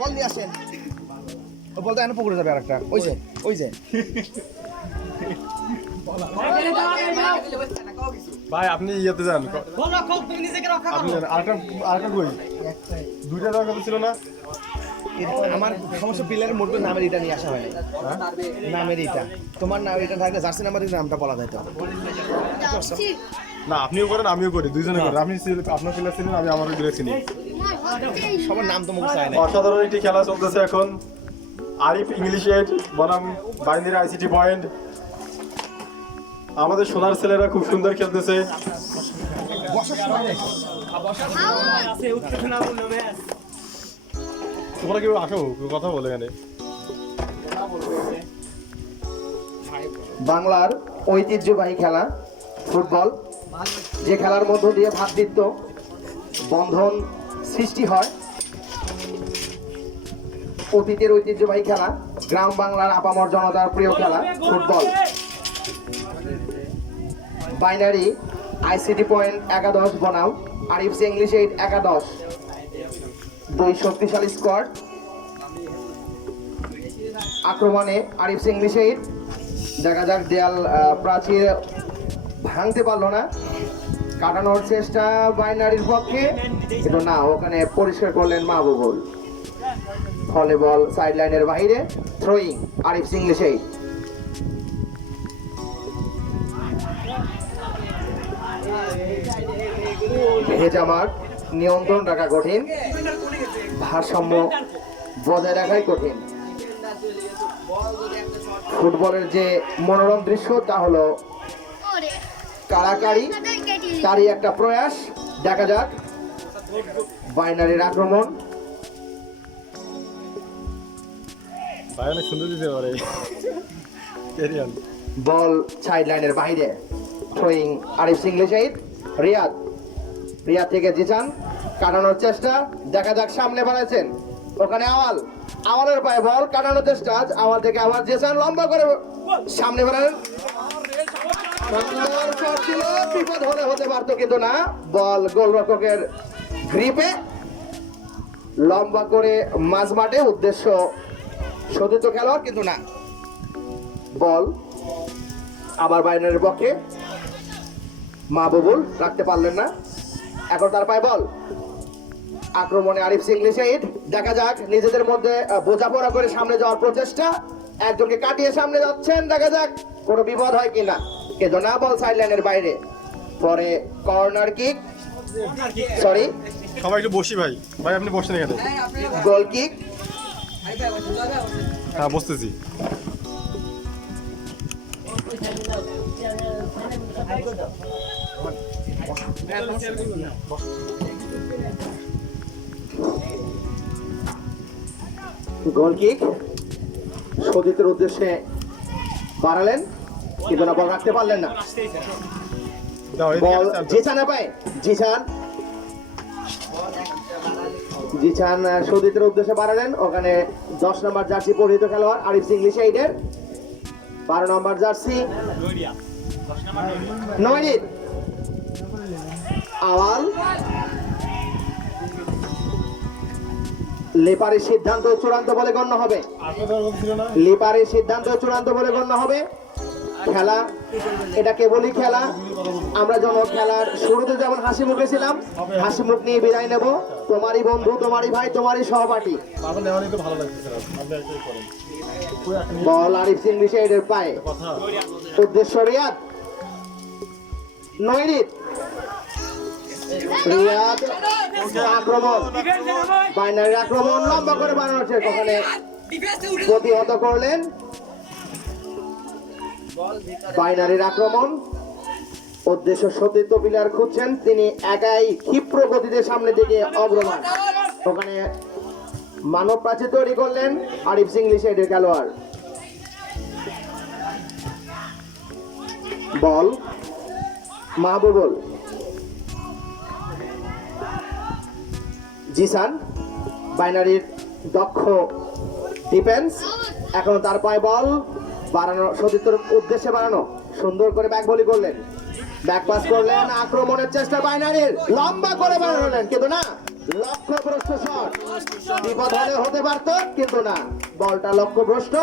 বল দিয়ে আসেন বলতে এনে পুকুরে যাবে আরেকটা ওই যে ভাই আপনি ইয়েতে যান আপনি আরেকটা কই দুইটা দেওয়ার কথা ছিল না আমার সমস্ত প্লেয়ারের মোট নামের এটা নিয়ে আসা হয়নি নামের এটা তোমার নাম এটা থাকলে জার্সি নাম্বারের নামটা বলা যেত না আপনিও করেন আমিও করি দুইজনে করেন আপনি আপনার প্লেয়ার ছিলেন আমি আমার প্লেয়ার চিনি সবার নাম তো মুখ চায় না অসাধারণ একটি খেলা চলতেছে এখন আরিফ ইংলিশ এইড বনাম বাইন্দির আইসিটি পয়েন্ট আমাদের সোনার ছেলেরা খুব সুন্দর খেলতেছে তোমরা কেউ আসো কথা বলে এখানে বাংলার ঐতিহ্যবাহী খেলা ফুটবল যে খেলার মধ্য দিয়ে ভ্রাতৃত্ব বন্ধন সৃষ্টি হয় অতীতের ঐতিহ্যবাহী খেলা গ্রাম বাংলার আপামর জনতার প্রিয় খেলা ফুটবল বাইনারি আইসিটি পয়েন্ট একাদশ বনাম আরিফস ইংলিশ এইড একাদশ দুই শক্তিশালী স্কোয়াড আক্রমণে আরিফস ইংলিশ এইড দেখা যাক দেয়াল প্রাচীর ভাঙতে পারলো না কাটানোর চেষ্টা বাইনারির পক্ষে কিন্তু না ওখানে পরিষ্কার করলেন মাহবুবুল ফলে বল সাইড লাইনের বাইরে থ্রোয়িং আরিফস ইংলিশ এইড ভেজা মাঠ নিয়ন্ত্রণ রাখা কঠিন ভারসাম্য বজায় রাখাই কঠিন ফুটবলের যে মনোরম দৃশ্য তা হলো কাড়াকাড়ি তারই একটা প্রয়াস দেখা যাক বাইনারির আক্রমণ ভাই অনেক সুন্দর দিতে পারে বল সাইড লাইনের বাইরে থ্রোয়িং আরিফ ইংলিশ এইড রিয়াদ থেকে জিসান কাটানোর চেষ্টা দেখা যাক সামনে বাড়াচ্ছেন ওখানে আওয়ালের পায়ে বল কাটানোর চেষ্টা আওয়াল থেকে আবার জিসান লম্বা করে সামনে বাড়ালেন বিপদ হতে পারতো কিন্তু না বল গোলরক্ষকের গ্রিপে লম্বা করে মাঝ মাঠে উদ্দেশ্য সতীর্থ খেলোয়াড় কিন্তু না বল আবার বাইনারির পক্ষে মাহবুবুল রাখতে পারলেন না এখন তার পায়ে বল আক্রমণে আরিফ ইংলিশ এইড দেখা যাক নিজেদের মধ্যে বোঝাপড়া করে সামনে যাওয়ার প্রচেষ্টা একজনকে কাটিয়ে সামনে যাচ্ছেন দেখা যাক কোনো বিপদ হয় কিনা কিন্তু না বল সাইড লাইনের বাইরে পরে কর্নার কিক সরি সবাই একটু বসি ভাই আপনি বসেন এখানে গোল কিক হ্যাঁ বসতেছি গোল কিক সতীর্থের উদ্দেশ্যে বাড়ালেন কিন্তু না বল রাখতে পারলেন না বল জিসান পায় জিসান সতীর্থের উদ্দেশ্যে বাড়ালেন ওখানে 10 নম্বর জার্সি পরিহিত খেলোয়াড় আরিফ ইংলিশ এইডের 12 নম্বর জার্সি নয়নিত আওয়াল লেপারের সিদ্ধান্ত চূড়ান্ত বলে গণ্য হবে খেলা এটা কেবলই খেলা আমরা যখন খেলার শুরুতে যেমন হাসি মুখে ছিলাম হাসি মুখ নিয়ে বিদায় নেব তোমারই বন্ধু তোমারই ভাই তোমারই সহপাঠী বল আরিফ ইংলিশ এইডের পায়ে উদ্দেশ্য রিয়াদ নয়নিত রিয়াদ আক্রমণ বাইনারির আক্রমণ লম্বা করে বানানোর চেষ্টা ওখানে প্রতিহত করলেন বাইনারির আক্রমণ উদ্দেশ্য সতীর্থ প্লেয়ার খুঁজছেন তিনি একাই ক্ষিপ্র গতিতে সামনে দিকে অগ্রমান ওখানে মানব প্রাচীর তৈরি করলেন আরিফ ইংলিশ এইডের খেলোয়াড় বল মাহবুবুল জিসান বাইনারির দক্ষ ডিফেন্স এখন তার পায়ে বল বাড়ানো, সতীর্থর উদ্দেশ্যে বাড়ানো, সুন্দর করে ব্যাক বলি করলেন, ব্যাক পাস করলেন, আক্রমণের চেষ্টা বাইনারির, লম্বা করে বাড়ালেন কিন্তু না, লক্ষ্যভ্রষ্ট শট, বিপদ হলে হতে পারত কিন্তু না, বলটা লক্ষ্যভ্রষ্ট।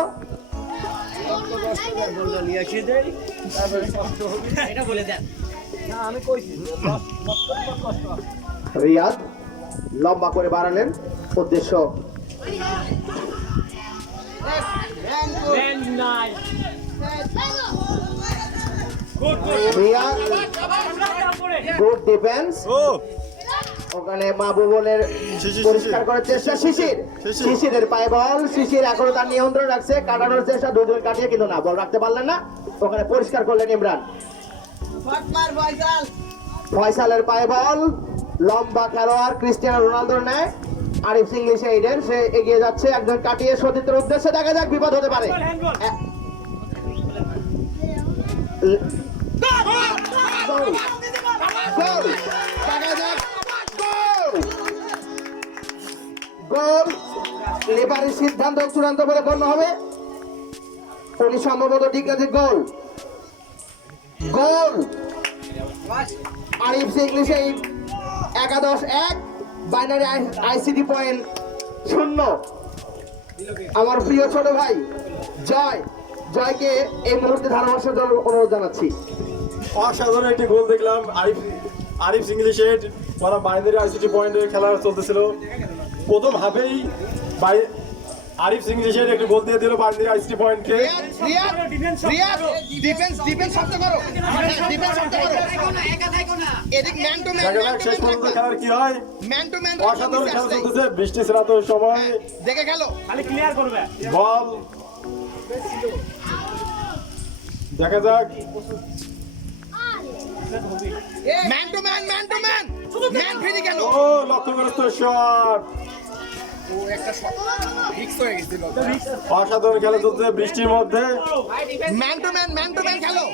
রিয়াদ লম্বা করে বাড়ালেন, উদ্দেশ্য রিয়াদ, গুড ডিফেন্স। ওখানে মাহবুবুলের পরিষ্কার করার চেষ্টা, শিশিরের পায়ে বল, শিশির এখনো তার নিয়ন্ত্রণ রাখছে, কাটানোর চেষ্টা, দুজন কাটিয়ে কিন্তু না, বল রাখতে পারলেন না, ওখানে পরিষ্কার করলেন ইমরান। ফয়সালের পায়ে বল, লম্বা খেলোয়াড় ক্রিস্টিয়ানো রোনালদোর ন্যায়, আরিফ ইংলিশ এইডেন, সে এগিয়ে যাচ্ছে, একজন কাটিয়ে সতীর্থের উদ্দেশ্যে, দেখা যাক বিপদ হতে পারে। গোল, গোল, দেখা যাক, গোল, লেবারের সিদ্ধান্ত চূড়ান্ত বলে গণ্য হবে, উনি সম্ভবত ডিগ্রাজির গোল, গোল আরিফ ইংলিশ এই 11-1, বাইনারি আইসিডি পয়েন্ট 0। আমার প্রিয় ছোট ভাই জয়কে এই মুহূর্তে ধারাভাষ্যের জন্য অনুরোধ জানাচ্ছি। অসাধারণ একটি গোল দেখলাম আরিফ ইংলিশের, ওরা বাইনারি আইসিটি পয়েন্টে খেলা চলতেছিল, প্রথম হাফেই আরিফ ইংলিশের একটি গোল দিয়ে দিল বাইনারি আইসিটি পয়েন্টকে। শেষ পর্যন্ত খেলার কি হয়, অসাধারণ খেলা চলতেছে, বৃষ্টি ছিল তো সময়, দেখে গেল বল দেখা যাক, ম্যান টু ম্যান, ম্যান ফিরে গেল, ও লক্ষ্যগ্রস্ত শট, অসাধারণ খেলা চলছে বৃষ্টির মধ্যে, ম্যান টু ম্যান খেলো,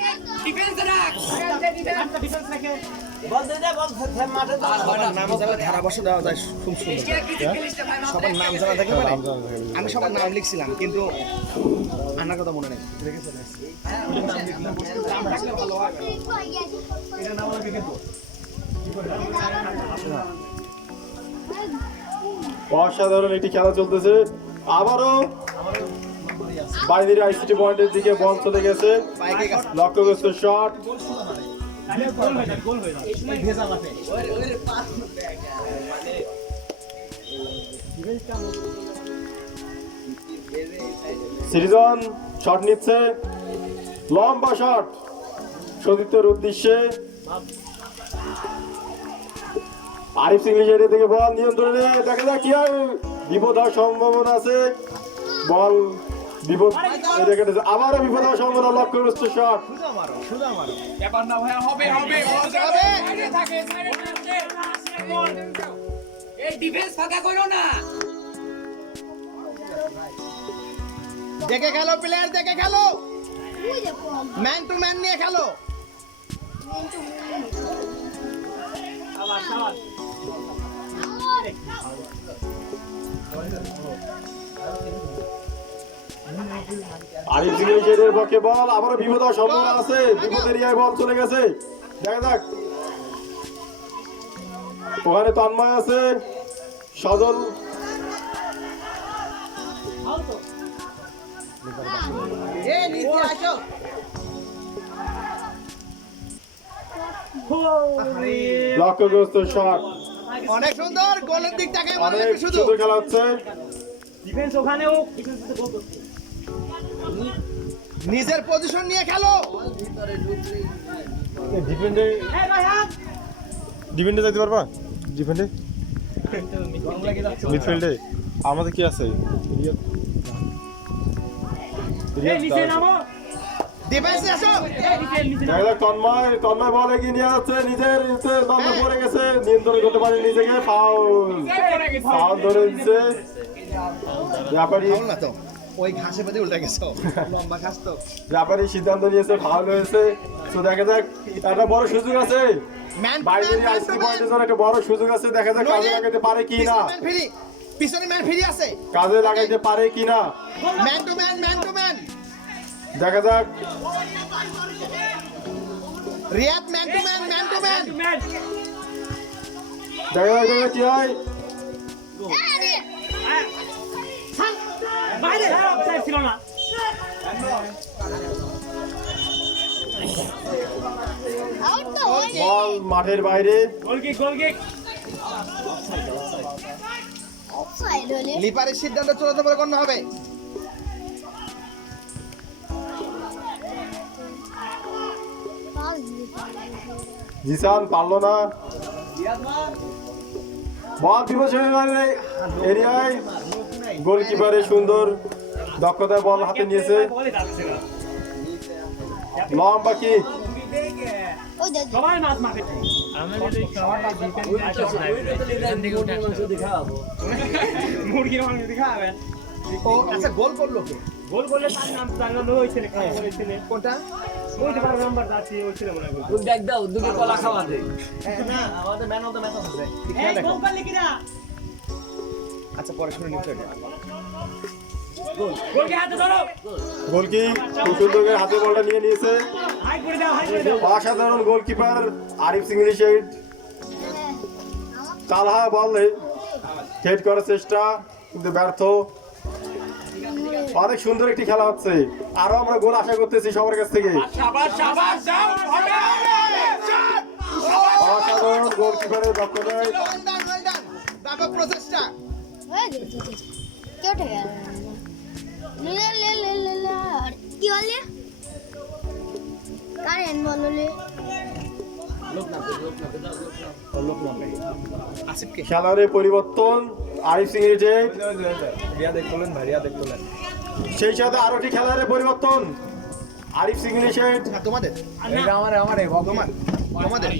ধারাভাষ্য দেওয়া যায় খুব সুন্দর, সবার নাম জানা থাকতে পারে, আমি সবার নাম লিখছিলাম কিন্তু আনার কথা মনে নেই, অসাধারণ একটি খেলা চলতেছে, আবারও বাইরের আইসিটি পয়েন্টের দিকে বল চলে গেছে, লক্ষ্যগ্রস্ত শট, সিরিজন শট নিচ্ছে, লম্বা শট সতীর্থের উদ্দেশ্যে, আরিফ ইংলিশের দিকে বল নিয়ন্ত্রণে, দেখা যাক কি হয়, বিপদ হওয়ার সম্ভাবনা আছে, বল বিপদ, আবারও বিপদ হওয়ার সম্ভাবনা, লক্ষ্যগ্রস্ত শট, দেখে খেলো প্লেয়ার, দেখে খেলো, ম্যান টু ম্যান নিয়ে খেলো, আরিফ ইংলিশের পক্ষে বল, আবারও বিপদ হওয়ার সম্ভাবনা আছে, বিপদের এরিয়ায় বল চলে গেছে, দেখা যাক, ওখানে তন্ময় আছে, সজল লক্ষ্যগ্রস্ত শট, অনেক সুন্দর, গোলের দিক থেকে অনেক সুন্দর খেলা হচ্ছে, নিজের পজিশন নিয়ে খেলো, ডিফেন্ডে যাইতে পারবা, ডিফেন্ডে মিডফিল্ডে আমাদের কি আছে, ডিফেন্সে আসো, তন্ময় বল এগিয়ে নিয়ে যাচ্ছে, নিজের লম্বা পড়ে গেছে, নিয়ন্ত্রণ করতে পারে নিজেকে, ফাউল ধরে দিচ্ছে, ব্যাপারী না তো ওই ঘাসে বাদে উল্টে গেছো, লম্বা ঘাস তো, ব্যাপারী সিদ্ধান্ত নিয়েছে, ফাউল হয়েছে, তো দেখা যাক, একটা বড় সুযোগ আছে, বাইরের আইসিটি পয়েন্টের জন্য একটা বড় সুযোগ আছে, দেখা যাক কাজে লাগাতে পারে কি না, পিছনে ম্যান ফিরে আছে কাজে লাগাইতে পারে কিনা ম্যান টু ম্যান দেখা যাক। রিয়াদ ম্যান টু ম্যান দেখা যাক কি হয়। বাইরে অফসাইড ছিল না। বল মাঠের বাইরে। গোল কিক লিপারের সিদ্ধান্ত চূড়ান্ত বলে গণ্য হবে। জিসান পারলো না। বল বিপদের এরিয়ায় গোলকিপারে সুন্দর দক্ষতায় বল হাতে নিয়েছে। লম্বা কি সবাই মাছ মারবে। মুরগির মাংস দেখাবেন। ও আচ্ছা গোল করলো কে? গোল করলে তার নাম জানলো ওই ছেলে কোনটা? ওই যে নাম্বার আছে ওই ছেলে মনে হয়। দেখ দাও দুটো কলা খাওয়া দে। না আমাদের ম্যান অফ দ্য ম্যাচ আছে। এই গোল করলে কিরা? আচ্ছা পরে শুনে নিতে হবে। গোলকে হাতে ধরো। গোলকি খুব সুন্দর করে হাতে বলটা নিয়ে নিয়েছে। হাই করে দাও। অসাধারণ গোলকিপার আরিফ ইংলিশ এইড। তালহা বল হেড করার চেষ্টা কিন্তু ব্যর্থ। অনেক সুন্দর একটি খেলা হচ্ছে। আরো আমরা গোল আশা করতেছি সবার কাছ থেকে। অসাধারণ গোলকিপারের দক্ষতায় ব্যাপক প্রচেষ্টা। কি বললি? কারেন বললি? আসিফকে খেলার পরিবর্তন আরিফ সিং এর যে সেই সাথে আরো একটি খেলার পরিবর্তন আরিফ সিং এর তোমাদের তোমাদের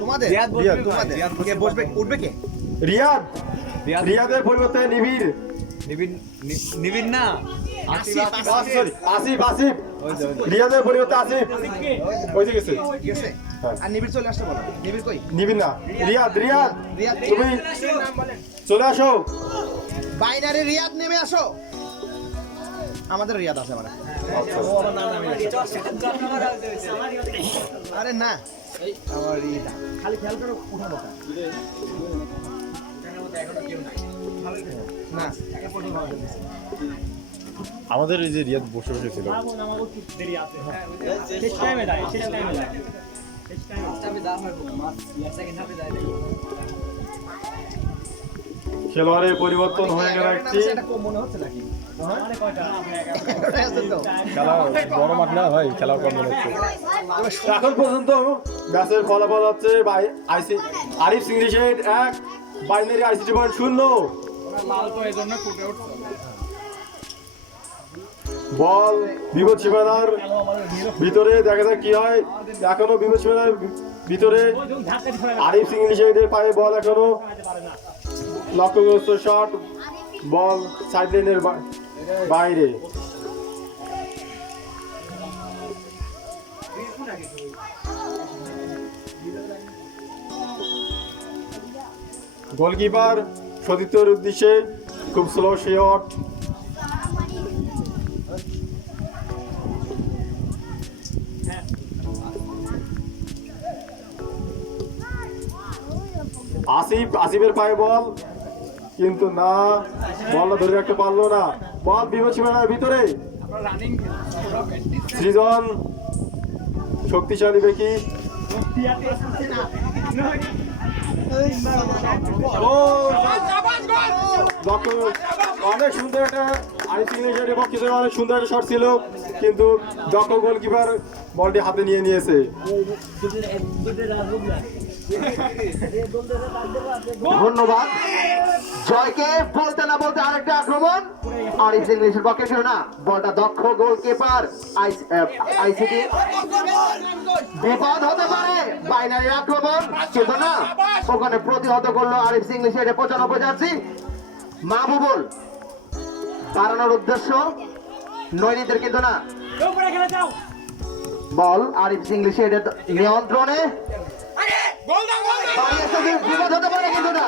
তোমাদের রিয়াদ। তোমাদের কে বসবে উঠবে কে? রিয়াদ রিয়াদের পরিবর্তে নিবিড়। নিবিন না আসিফ সরি আসিফ রিয়াদের পরিবর্তে আসিফ ওই যে গেছে। ঠিক আছে আর নিবিড় চলে আসতে বলো। নিবিড় কই? নিবিড় না রিয়াদ রিয়াদ তুমি চলে আসো। বাইনারি রিয়াদ নেমে আসো। আমাদের রিয়াদ আছে মানে। আরে না আমার রিয়াদ খালি খেয়াল করো উঠাবো না আমাদের এই যে রিয়াদ বসে ছিল দেরি আছে। শেষ টাইমে যায়। শেষ টাইমে খেলোয়াড়ের পরিবর্তন হয়ে গেল একটি। এটা কম মনে হচ্ছে নাকি? মানে কয়টা? আছে তো। খেলা বড় মাঠ না ভাই, খেলা কম মনে হচ্ছে। এখন পর্যন্ত ম্যাচের ফলাফল হচ্ছে আরিফ সিংলিশ 1 বাইনারি আইসিটি পয়েন্ট 0। বল বিপদ সীমানার ভিতরে দেখা যাক কি হয়। এখনো বিপদ সীমানার ভিতরে ওই যখন ধাক্কা দিয়ে ফেলে আরিফ সিংলিশ এর পায়ে বল এখনো পারে না। লক্ষ্যগ্রস্ত শট। বল সাইড লাইনের বাইরে। গোলকিপার সতীর্থের উদ্দেশ্যে খুব স্লো শট। আসিফের পায়ে বল কিন্তু না, বলটা ধরে রাখতে পারলো না। বল বিপদ সীমানার ভিতরে। সৃজন শক্তিশালী ব্যক্তি। অনেক সুন্দর একটা আইসিংয়ের পক্ষে অনেক সুন্দর একটা শট ছিল কিন্তু দক্ষ গোলকিপার বলটি হাতে নিয়ে নিয়েছে। ধন্যবাদ জয়কে। বলতে না বলতে আরেকটা আক্রমণ আরিফ ইংলিশের পক্ষে ছিল না। বলটা দক্ষ গোলকিপার আইসিটি। বিপদ হতে পারে বাইনারি আক্রমণ কিন্তু না, ওখানে প্রতিহত করলো আরিফ ইংলিশের 95 জার্সি মাহবুবুল। বাড়ানোর উদ্দেশ্য নৈনিদের কিন্তু না। বল আরিফ ইংলিশের নিয়ন্ত্রণে। বিপদ হতে পারে কিন্তু না।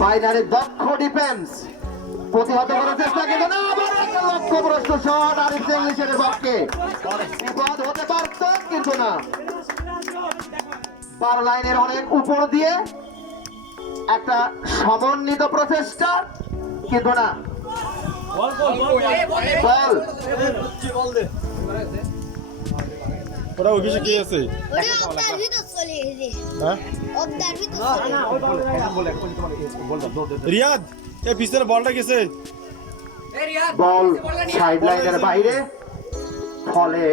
বাইনারি দক্ষ ডিফেন্স প্রতিহত করার চেষ্টা, কিন্তু না, আবার একটা লক্ষ্যভ্রষ্ট শট আরিফ ইংলিশের পক্ষে। বিপদ হতে পারত, কিন্তু না। 12 লাইনের অনেক উপর দিয়ে একটা সমন্বিত প্রচেষ্টা, কিন্তু না। বল ওটা অফিসে কি আছে? ওরে অবদার ভিতর চলে এসে হ্যাঁ অবদার ভিতর চলে রিয়াদ, এই পিছনের বলটা গেছে। বল সাইড লাইনের বাইরে, ফলে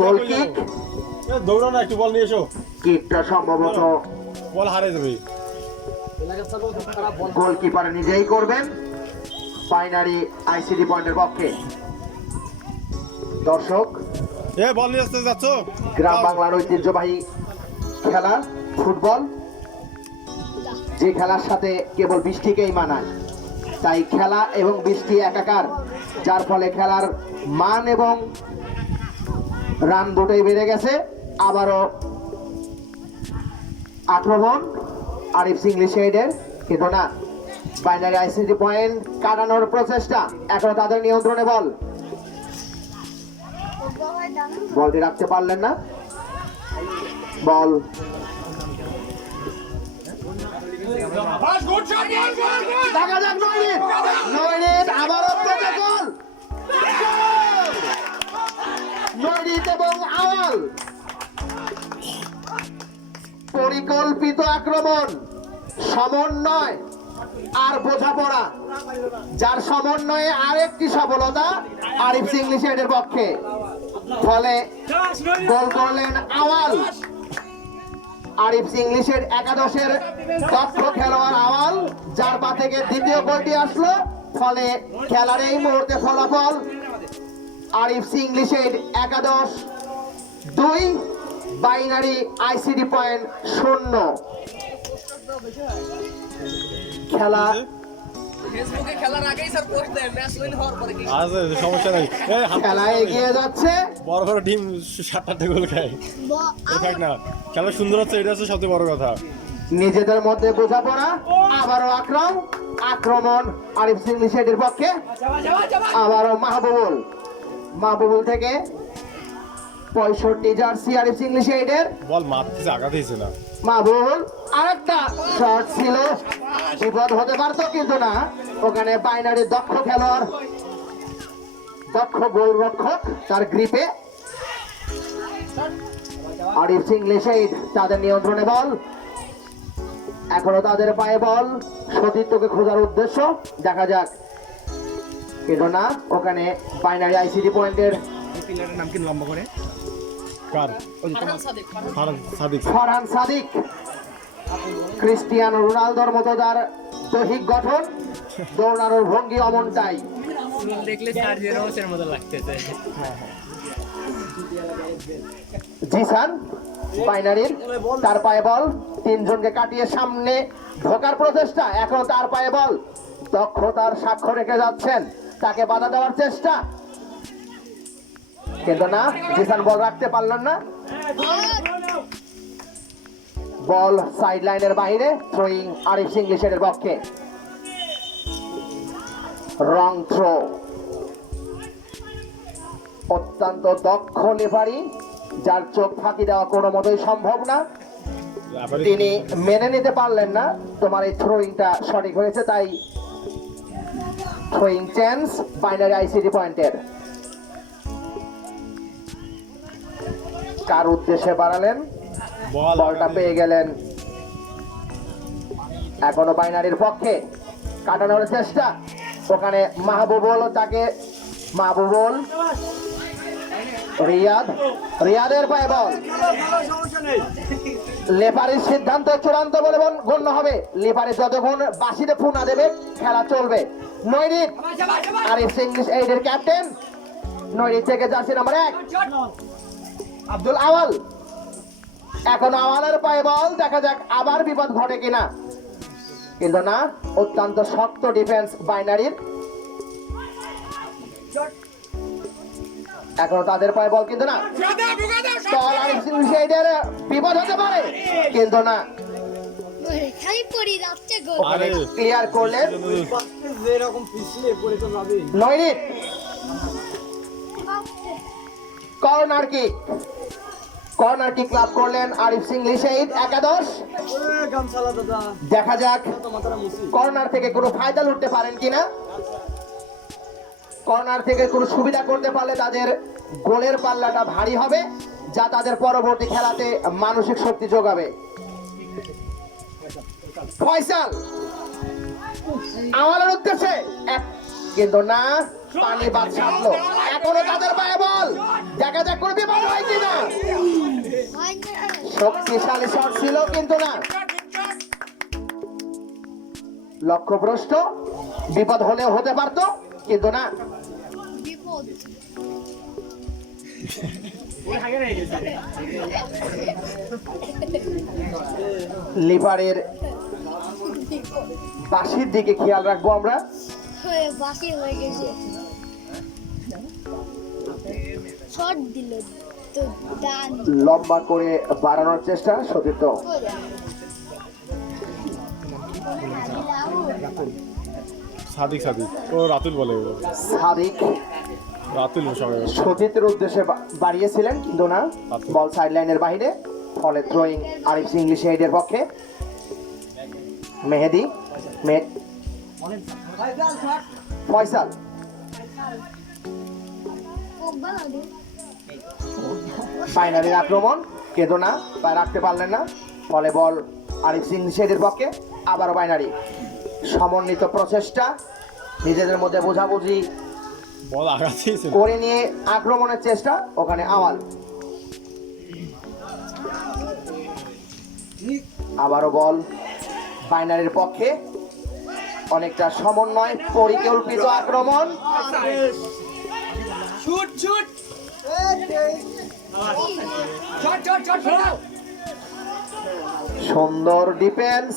গোল কিক। দৌড়ো না, একটু বল নিয়ে এসো। কিকটা সম্ভবত বল হারিয়ে যাবে। গোলকিপার নিজেই করবেন বাইনারি আইসিডি পয়েন্টের পক্ষে। দর্শক, বল নিয়ে আসতে যাচ্ছ? গ্রাম বাংলার ঐতিহ্যবাহী খেলা ফুটবল, যে খেলার সাথে কেবল বৃষ্টিকেই মানায়, তাই খেলা এবং বৃষ্টি একাকার, যার ফলে খেলার মান এবং রান দুটোই বেড়ে গেছে। আবারও আক্রমণ আরিফ ইংলিশের, কিন্তু না, বাইনারি আইসিডি পয়েন্ট কাটানোর প্রচেষ্টা, এখনো তাদের নিয়ন্ত্রণে বল। বলটি রাখতে পারলেন না। বল দেখা যাক নয়নিত আবারও পেতে গোল। নয়নিত এবং আওয়াল, পরিকল্পিত আক্রমণ, সমন্বয় আর বোঝাপড়া, যার সমন্বয়ে আরেকটি সফলতা আরিফ ইংলিশের পক্ষে। ফলে গোল করলেন আওয়াল। আরিফ ইংলিশের একাদশের দক্ষ খেলোয়াড় আওয়াল, যার পা থেকে দ্বিতীয় গোলটি আসলো। ফলে খেলার এই মুহূর্তে ফলাফল আরিফ ইংলিশের একাদশ 2, বাইনারি আইসিডি পয়েন্ট 0। খেলা আছে, সমস্যা নেই। খেলা এগিয়ে যাচ্ছে। বড় বড় টিম 7-8টা গোল খায়, খায় না। খেলা সুন্দর হচ্ছে, এটা হচ্ছে সবচেয়ে বড় কথা। নিজেদের মধ্যে বোঝাপড়া, আবারও আক্রমণ আরিফ ইংলিশের পক্ষে। আবারও মাহবুবুল থেকে 65 জার্সি আরিফ ইংলিশের। বল মারতেছে, আঘাত হয়েছে না। মাহবুবুল, আরেকটা শট ছিল, বিপদ হতে পারতো, কিন্তু না। ওখানে বাইনারি দক্ষ খেলোয়াড়, দক্ষ গোলরক্ষক, তার গ্রিপে আরিফ ইংলিশের তাদের নিয়ন্ত্রণে বল। এখনো তাদের পায়ে বল, সতীর্থকে খোঁজার উদ্দেশ্য, দেখা যাক, কিন্তু না। ওখানে বাইনারি আইসিডি পয়েন্টের নাম কি লম্বা করে কার? ফরহান সাদিক, ক্রিস্টিয়ানো রোনালদোর মতো তার দৈহিক গঠন, দৌড়ানোর ভঙ্গি অমনটাই। দেখলে সার্জিও রামোসের মতো লাগতেছে। জিসান বাইনারির, তার পায়ে বল, 3 জনকে কাটিয়ে সামনে ঢোকার প্রচেষ্টা, এখন তার পায়ে বল, দক্ষতার সাক্ষ্য রেখে যাচ্ছেন, তাকে বাধা দেওয়ার চেষ্টা, কিন্তু না, জিসান বল রাখতে পারলেন না। বল সাইড লাইনের বাইরে, থ্রোয়িং আরিফ ইংলিশের পক্ষে। রং থ্রো, অত্যন্ত দক্ষ লেফারি, যার চোখ ফাঁকি দেওয়া কোনো মতোই সম্ভব না। তিনি মেনে নিতে পারলেন না তোমার এই থ্রোয়িংটা সঠিক হয়েছে, তাই থ্রোয়িং চান্স বাইনারি আইসিডি পয়েন্টের। কার উদ্দেশ্যে বাড়ালেন, বলটা পেয়ে গেলেন, এখনো বাইনারির পক্ষে, কাটানোর চেষ্টা। ওখানে মাহবুবুল, রিয়াদের পায়ে বল। লেফারির সিদ্ধান্ত চূড়ান্ত বলে গণ্য হবে। লেফারি যতক্ষণ বাঁশিতে ফু না দেবে, খেলা চলবে। নৈরিত, আরিফ ইংলিশ এইডের ক্যাপ্টেন, নৈরিত থেকে জার্সি নাম্বার 1 আব্দুল আওয়াল। এখন আওয়ালের পায়ে বল, দেখা যাক আবার বিপদ ঘটে কিনা, কিন্তু না, অত্যন্ত শক্ত ডিফেন্স বাইনারির। এখনো তাদের পায়ে বল, কিন্তু না, বিপদ হতে পারে, কিন্তু না। খালি পড়ি যাচ্ছে গো ওখানে আরে। ক্লিয়ার করলেন যেরকম পিছলে পড়ে তো যাবে 9 মিনিট কর্নার কিক লাভ করলেন আরিফ সিং লিশাইদ একাদশ। গামছালা দাদা দেখা যাক তো মাথাটা মুছি কর্নার থেকে কোনো ফায়দা লুটতে পারেন কিনা। কর্নার থেকে কোনো সুবিধা করতে পারলে তাদের গোলের পাল্লাটা ভারী হবে, যা তাদের পরবর্তী খেলাতে মানসিক শক্তি যোগাবে। ফয়সাল আমাদের উদ্দেশ্যে কিন্তু না, পানি বাদ সাধলো, এখনো তাদের পায়ে বল। দেখা যাক কোনো বিপদ হয় কিনা। হয় না শক্তিশালী শট ছিল কিন্তু না, লক্ষ্যভ্রষ্ট। বিপদ হলেও হতে পারতো কিন্তু না। বিপদ আগে রয়ে গেছে লিভারের বাঁশির দিকে খেয়াল রাখবো আমরা। হয়ে বাকি হয়ে গেছে শর্ট দিল তো ডান লম্বা করে বাড়ানোর চেষ্টা সতীর্থ। সাদিক ও রাতুল বলে ও। সাদিক রাতুল সবাই সতীর্থের উদ্দেশ্যে বাড়িয়েছিলেন কিন্তু না, বল সাইড লাইনের বাইরে। ফলে থ্রোয়িং আরিফ সিং লিশাইদের পক্ষে। মেহেদি ফয়সাল ফাইনালের আক্রমণ কিন্তু না, পায়ে রাখতে পারলেন না। ফলে বল আরিফ সিং লিশাইদের পক্ষে। আবারও বাইনারি সমন্বিত প্রচেষ্টা, নিজেদের মধ্যে বোঝাবুঝি বল আগাচ্ছিস করে নিয়ে আক্রমণের চেষ্টা। ওখানে আওয়াল আবারও বল বাইনারির পক্ষে। অনেকটা সমন্বয় পরিকল্পিত আক্রমণ। সুন্দর ডিফেন্স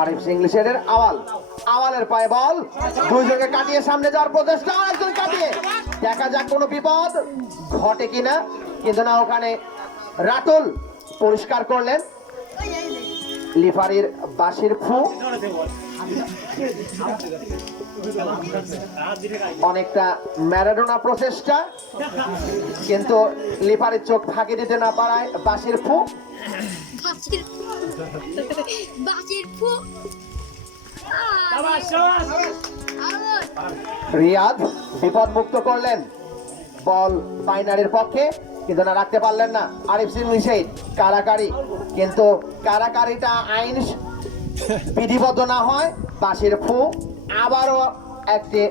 আরিফ সিং লিশাইদের। আওয়ালের পায়ে বল, দুইজনকে কাটিয়ে সামনে যাওয়ার প্রচেষ্টা, একজন কাটিয়ে। দেখা যাক কোনো বিপদ ঘটে কিনা কিন্তু না, ওখানে রাতুল পরিষ্কার করলেন। লিফারির বাঁশির ফু অনেকটা ম্যারাডোনা প্রচেষ্টা, কিন্তু লিফারির চোখ ফাঁকি দিতে না পারায় বাঁশির ফু। বাকির ফু রিয়াদ বিপদ মুক্ত করলেন বল বাইনারির পক্ষে কিন্তু না, রাখতে পারলেন না আরিফ সিং লিশাইদ। কারাকারি, কিন্তু কারাকারিটা আইন বিধিবদ্ধ না হয়। বাঁশির ফু। আবারও একটি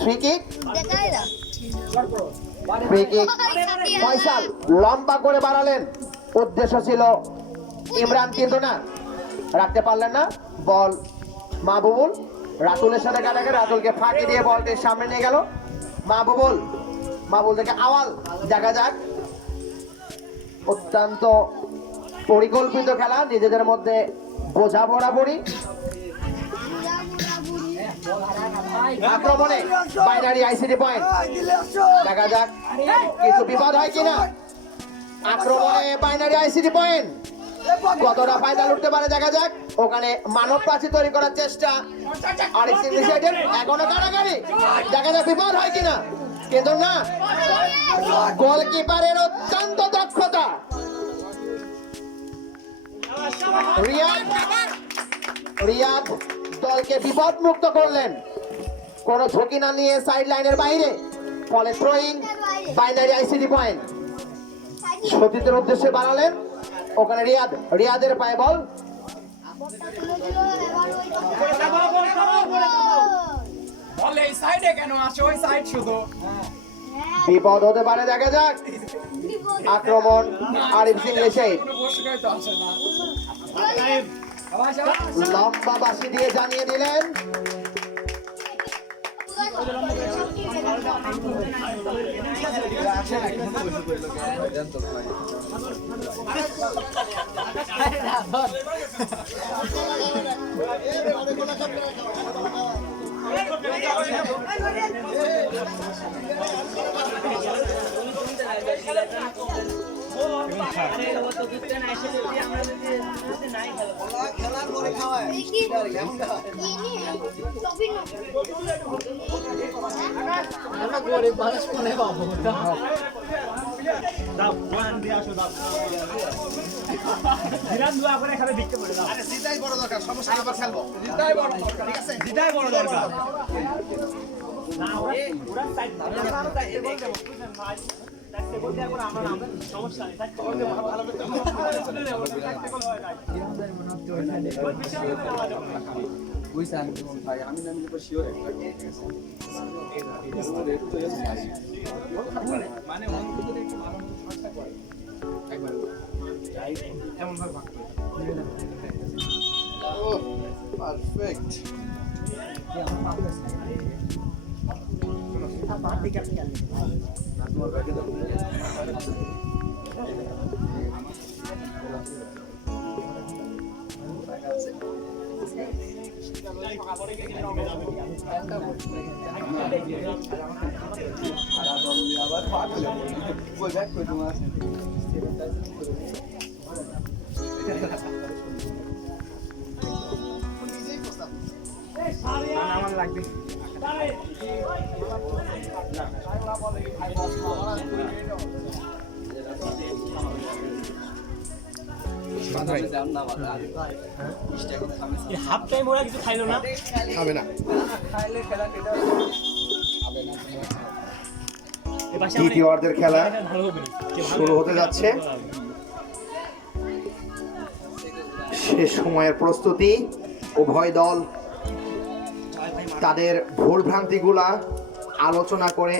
ফ্রি কিক। ফয়সাল লম্বা করে বাড়ালেন, উদ্দেশ্য ছিল ইমরান কিন্তু না, রাখতে পারলেন না। বল মাহবুবুল রাতুলের সাথে কাটাকাটি, রাতুলকে ফাঁকি দিয়ে বলটি সামনে নিয়ে গেল মাহবুবুল থেকে আওয়াল। দেখা যাক, অত্যন্ত পরিকল্পিত খেলা, নিজেদের মধ্যে বোঝা বরাবরই। আক্রমণে বাইনারি আইসিডি পয়েন্ট। দেখা যাক কিছু বিপদ হয় কিনা। আক্রমণে বাইনারি আইসিডি পয়েন্ট, কতটা ফায়দা লুটতে পারে দেখা যাক। ওখানে মানব প্রাচীর তৈরি করার চেষ্টা আরিফ সিং লিশাইদের। এখনো কারাকারি, দেখা যাক বিপদ হয় কিনা কিন্তু না। গোলকিপারের অত্যন্ত দক্ষতা। রিয়াদ দলকে বিপদ মুক্ত করলেন, কোনো ঝুঁকি না নিয়ে সাইড লাইনের বাইরে। ফলে থ্রোয়িং বাইনারি আইসিডি পয়েন্ট। সতীর্থের উদ্দেশ্যে বাড়ালেন, ওখানে রিয়াদের পায়ে বল। বলে এই সাইডে কেন আসে, ওই সাইড শুধু বিপদ হতে পারে, দেখা যাক। আক্রমণ আরিফ সিং লিশাইদ। কোনো বসকায় তো আসে না লম্বা বাঁশি দিয়ে জানিয়ে দিলেন দেখি দাও ওয়ান দিয়ে আসো দাও জিরান দোয়া করে খাবে ভিক্ষা করে দাও জিতাই বড় দরকার, সমস্যা না, আবার খেলবো। জিতাই বড় দরকার না ওরা সাইড আমরা সাইড বলতে বুঝছেন ভাই সাইড বলতে এখন আমরা সমস্যা নেই সাইড বলতে ভালো আমার লাগবে হাফ টাইম ওরা কিছু খাইলো না খাবে না। দ্বিতীয় অর্ধের খেলা শুরু হতে যাচ্ছে। শেষ সময়ের প্রস্তুতি, উভয় দল তাদের ভুলভ্রান্তিগুলা আলোচনা করে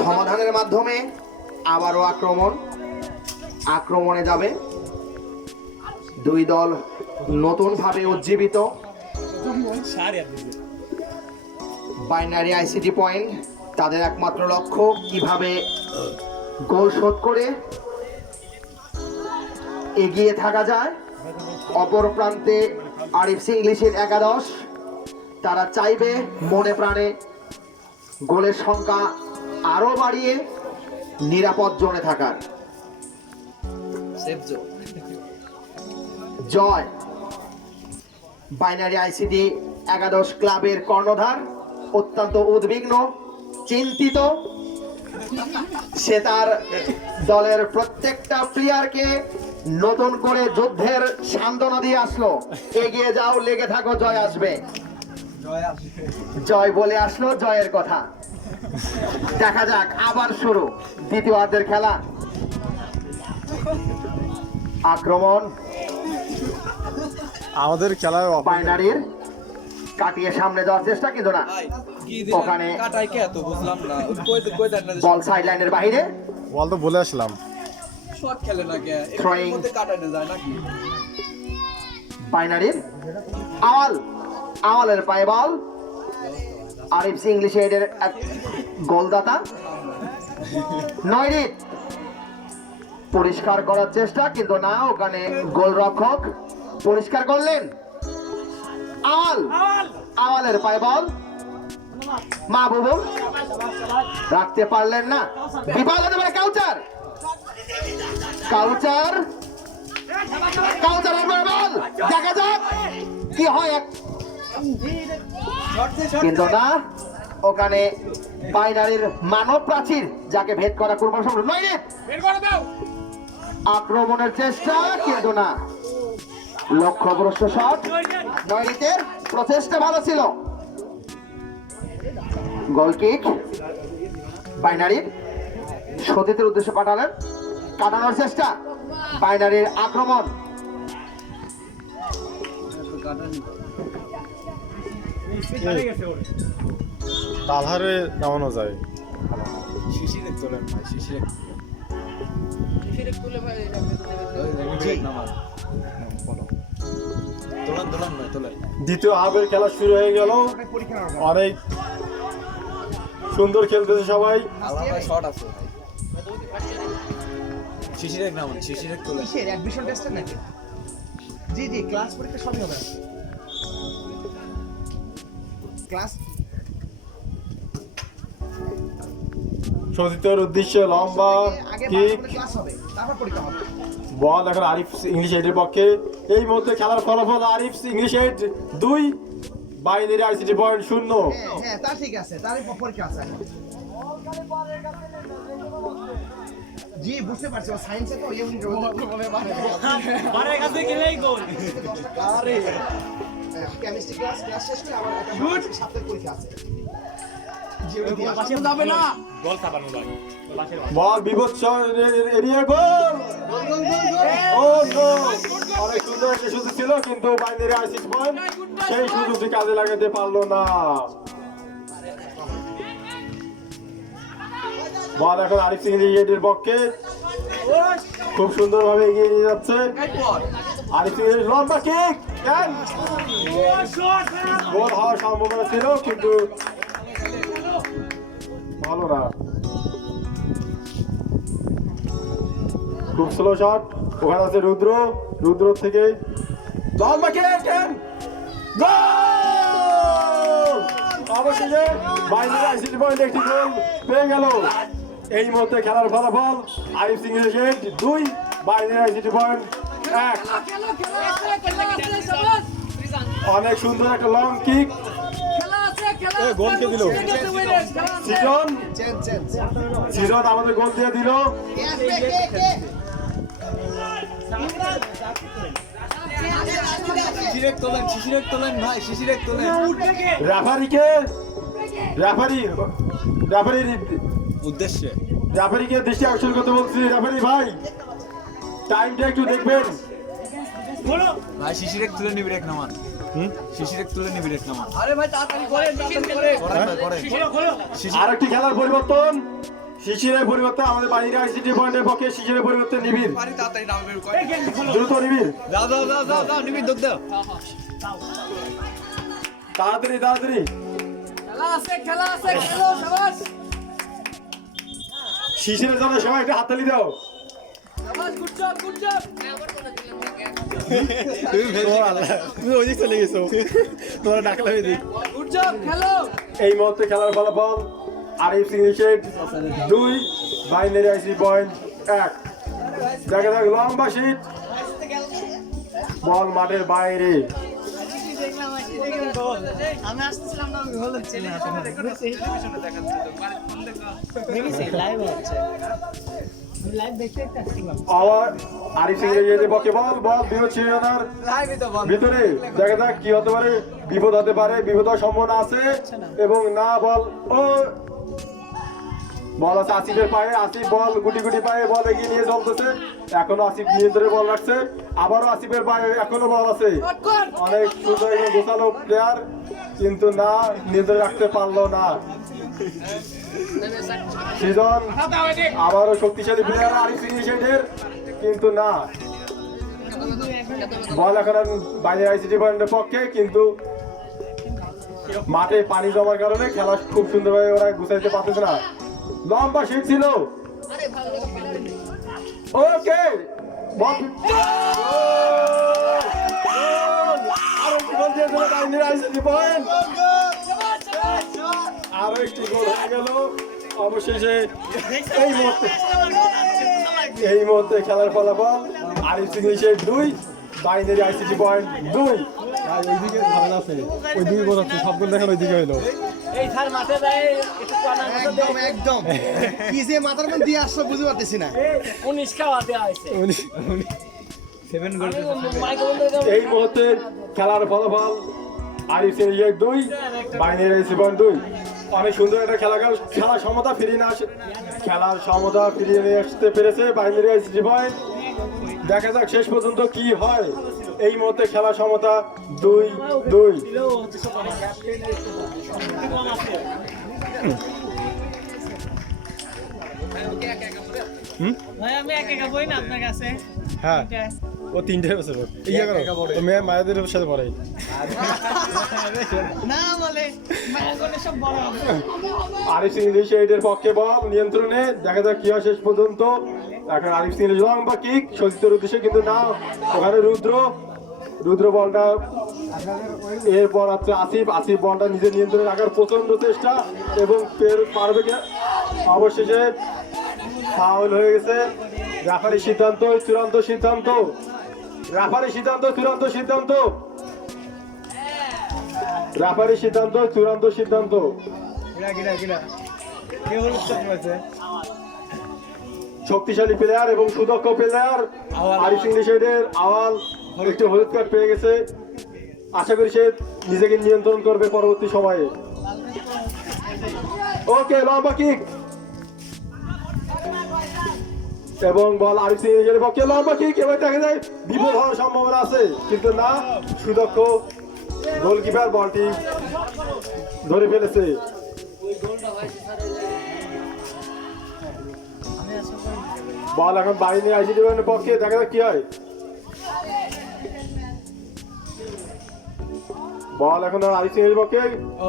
সমাধানের মাধ্যমে আবারও আক্রমণে যাবে। দুই দল নতুনভাবে উজ্জীবিত। বাইনারি আইসিটি পয়েন্ট তাদের একমাত্র লক্ষ্য কিভাবে গোল শোধ করে এগিয়ে থাকা যায়। অপর প্রান্তে আরিফস ইংলিশের একাদশ, তারা চাইবে মনে প্রাণে গোলের সংখ্যা আরো বাড়িয়ে নিরাপদ জোনে থাকার। জয় বাইনারি আইসিটি একাদশ ক্লাবের কর্ণধার অত্যন্ত উদ্বিগ্ন, চিন্তিত। সে তার দলের প্রত্যেকটা প্লেয়ারকে নতুন করে যুদ্ধের সান্ত্বনা দিয়ে আসলো, এগিয়ে যাও, লেগে থাকো, জয় আসবে। জয় বলে আসলো জয়ের কথা। দেখা যাক, আবার শুরু দ্বিতীয় অর্ধের খেলা। আক্রমণ আমাদের খেলায় বাইনারির, কাটিয়ে সামনে যাওয়ার চেষ্টা, কিন্তু না, ওখানে বল সাইড লাইনের বাইরে। বল তো বলে আসলাম। Throwing. বাইনারির আওয়ালের পায়ে বল। আরিফস ইংলিশ এর গোলদাতা নয়রিত পরিষ্কার করার চেষ্টা, কিন্তু না, ওখানে গোলরক্ষক পরিষ্কার করলেন। আওয়ালের পায়ে বল, মাহবুবুল রাখতে পারলেন না। বিপাল হতে পারে কাউচার বল, দেখা যাক কি হয়। কিন্তু না, ওখানে বাইনারির মানব প্রাচীর, যাকে ভেদ করা কোন সম্ভব নয়। আক্রমণের চেষ্টা, কিন্তু না, লক্ষ্যভ্রষ্ট শট। নয়রিতের প্রচেষ্টা ভালো ছিল। গোলকিক বাইনারির সতীতের উদ্দেশ্যে কাটানোর চেষ্টা। বাইনারির আক্রমণ, তালহারে নামানো যায়। দ্বিতীয় হাফের খেলা শুরু হয়ে গেল। অনেক সুন্দর খেলতেছে সবাই। সতীর্থের উদ্দেশ্যে লম্বা কিক, বল এখন আরিফ ইংলিশ এর পক্ষে। এই মুহূর্তে খেলার ফলাফল Arif English 2 binary ICT point 0। হ্যাঁ তা ঠিক আছে, তারই পরীক্ষা আছে এখন। জি বুঝতে পারছি, ও সায়েন্সে তো বারের কাছে গেলেই গোল। আরে কেমিস্ট্রি ক্লাস শেষ করে আবার একটা সাপ্তাহিক পরীক্ষা আছে। যাবে না গোল সাবানো ভাই বাসের বল বিভৎস এরিয়া গোল। ও গোল! অনেক সুন্দর একটা সুযোগ ছিল কিন্তু বাইনারি আইসিটি পয়েন্ট সেই সুযোগটি কাজে লাগাতে পারলো না। বল এখন আরিফ ইংলিশের পক্ষে খুব সুন্দরভাবে এগিয়ে নিয়ে যাচ্ছে আরিফ ইংলিশ। লম্বা কিক গোল হওয়ার সম্ভাবনা ছিল কিন্তু ভালো না। খুব স্লো শট, ওখানে আছে রুদ্র, রুদ্র থেকে লম্বা কিক গোল! অবশেষে বাইনারি আইসিটি পয়েন্ট একটি গোল পেয়ে গেল। এই মুহূর্তে খেলার ফলাফল Arif English 2 binary ICT point 1। অনেক সুন্দর একটা লং কিক গোলকে দিল সিজন। সিজন আমাদের গোল দিয়ে দিল। রেফারিকে দৃষ্টি আকর্ষণ করতে বলছি। রেফারি ভাই টাইমটা একটু দেখবেন ভাই শিশির এক তুলে নিবি রেক নামান। শিশির এক তুলে নিবি রেক নামান। আরেকটি খেলার পরিবর্তন, শিশিরের পরিবর্তন আমাদের বাইরে আইসিটি পয়েন্টের পক্ষে শিশিরের পরিবর্তে নিবিড়। দ্রুত নিবিড়, যাও নিবি দৌড় দাও। তাড়াতাড়ি তাড়াতাড়ি। শিশিরের জন্য সবাই একটা হাততালি দাও। তুমি ওই দিক চলে গেছো, তোরা ডাকলা ওই দিক। এই মুহূর্তে খেলার ফলাফল Arif English 2 binary ICT point 1। দেখা যাক লম্বা শীত বল মাঠের বাইরে। আমি আসতেছিলাম না, আমি হলো ছিল লাইভ দেখতে আসছিলাম। আবার আরিফ ইংলিশের পক্ষে বল বল বিরোধীদের ভিতরে দেখা যাক কি হতে পারে। বিপদ হতে পারে, বিপদ হওয়ার সম্ভাবনা আছে এবং না বল ও বল আছে আসিফের পায়ে। আসিফ বল গুটি গুটি পায়ে বল এগিয়ে নিয়ে চলতেছে। এখনো আসিফ নিয়ন্ত্রণে বল রাখছে। আবারও আসিফের পায়ে এখনো বল আছে। অনেক সুন্দর গোছালো প্লেয়ার কিন্তু না নিয়ন্ত্রণে রাখতে পারলো না। সিজন আবারও শক্তিশালী প্লেয়ার আরিফ ইংলিশের কিন্তু না বল এখন বাইরে আইসিটি পয়েন্টের পক্ষে কিন্তু মাঠে পানি জমার কারণে খেলা খুব সুন্দরভাবে ওরা গুছাইতে পারতেছে না। লম্বা শীত ছিল। ওকে বল আরো একটি গোল দিয়ে দিল বাইরে আইসিটি পয়েন্ট। আরো একটি গোল হয়ে গেল অবশেষে। এই মুহূর্তে খেলার ফলাফল আরিফ ইংলিশের 2 বাইনারি আইসিটি পয়েন্ট 2। ওইদিকে ঝামেলা আছে, ওইদিকে বোঝাচ্ছে সব গোল দেখার ওইদিকে হইলো। এই স্যার মাঠে যায় একটু পানা একদম একদম কি যে মাথার মধ্যে দিয়ে আসছে বুঝতে পারতেছি না। 19 খাওয়া দেওয়া হয়েছে। 7 গোল। এই মুহূর্তে খেলার ফলাফল আরিফ ইংলিশের 2 বাইনারি আইসিটি পয়েন্ট 2। অনেক সুন্দর একটা খেলার সমতা ফিরিয়ে নিয়ে আসে, খেলার সমতা ফিরিয়ে নিয়ে আসতে পেরেছে বাইনারি আইসিটি পয়েন্ট। দেখা যাক শেষ পর্যন্ত কি হয়। এই মুহূর্তে খেলার সমতা 2-2। ভাই আমি একা বই না আপনার কাছে। হ্যাঁ ও 3 বছর ইয়া করো ও মেয়ে মায়েদের সাথে পড়ে না বলে মায়াগনে সব বড় হবে। আরিফ ইংলিশ এর পক্ষে বল নিয়ন্ত্রণে। দেখা যাক কি হয় শেষ পর্যন্ত। এখন আরিফ ইংলিশ লম্বা কিক সতীর্থের উদ্দেশ্যে কিন্তু না, ওখানে রুদ্র বলটা এরপর আছে আসিফ। আসিফ বলটা নিজের নিয়ন্ত্রণে রাখার প্রচন্ড চেষ্টা এবং পারবে কি। অবশেষে ফাউল হয়ে গেছে। রেফারির সিদ্ধান্ত চূড়ান্ত সিদ্ধান্ত। রাফারি সিদ্ধান্ত চূড়ান্ত সিদ্ধান্ত। রাফারি সিদ্ধান্ত চূড়ান্ত সিদ্ধান্ত। শক্তিশালী প্লেয়ার এবং সুদক্ষ প্লেয়ার আরিফ ইংলিশের আওয়াল একটু হলুদ কার্ড পেয়ে গেছে। আশা করি সে নিজেকে নিয়ন্ত্রণ করবে পরবর্তী সময়ে। ওকে, লম্বা কিক এবং বল আরিফ ইংলিশের পক্ষে। লম্বা কিক, এবার দেখা যায় বিপদ হওয়ার সম্ভাবনা আছে, কিন্তু না, সুদক্ষ গোলকিপার বলটি ধরে ফেলেছে। বল এখন বাইরে আইসিডি পক্ষে, দেখা যাক কি হয়। বল এখন আরিফ সিং এর পক্ষে,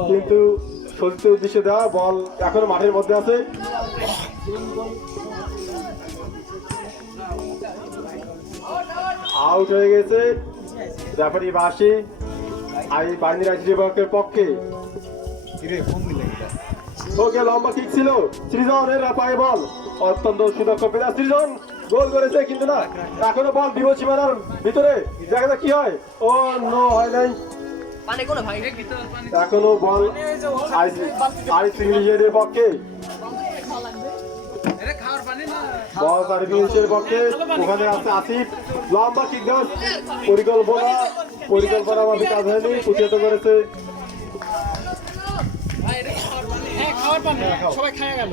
কিন্তু সতীর্থের উদ্দেশ্যে দেওয়া বল এখনো মাঠের মধ্যে আছে। আউট হয়ে গেছে রেফারি বাসি বাইন্দির আইসিডির পক্ষে। ওকে, লম্বা কিক ছিল সৃজনের পায়ে বল, অত্যন্ত সুদক্ষ প্লেয়ার সৃজন গোল করেছে, কিন্তু না, এখনো বল বিপদ সীমানার ভিতরে, দেখা যাক কি হয়। ও নো, হয় নাই, এখনো বল আরিফ ইংলিশের পক্ষে। বল আরিফ ইংলিশের পক্ষে, ওখানে আছে আসিফ। লম্বা কিক দেওয়ার পরিকল্পনা আমাদের কাজ হয়নি, প্রতিহত করেছে। সবাই খায় গেল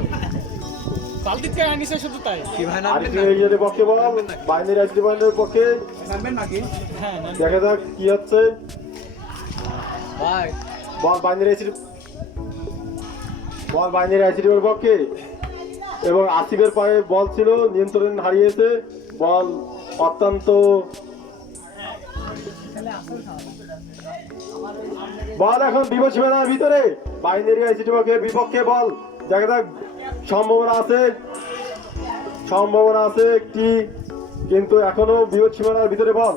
বালতিতে আনিছে শুধু তাই। আরিফ ইংলিশের পক্ষে বল বাইন্দির আইসিডির পক্ষে, দেখা যাক কি হচ্ছে। বল বাইন্দির আইসিডির পক্ষে এবং আসিফের পায়ে বল ছিল, নিয়ন্ত্রণ হারিয়েছে। বল অত্যন্ত বল এখন বিপদ সীমানার ভিতরে, বাইন্দির আইসিডির বিপক্ষে বল, দেখা যাক, সম্ভাবনা আছে একটি, কিন্তু এখনো বিপদ সীমানার ভিতরে বল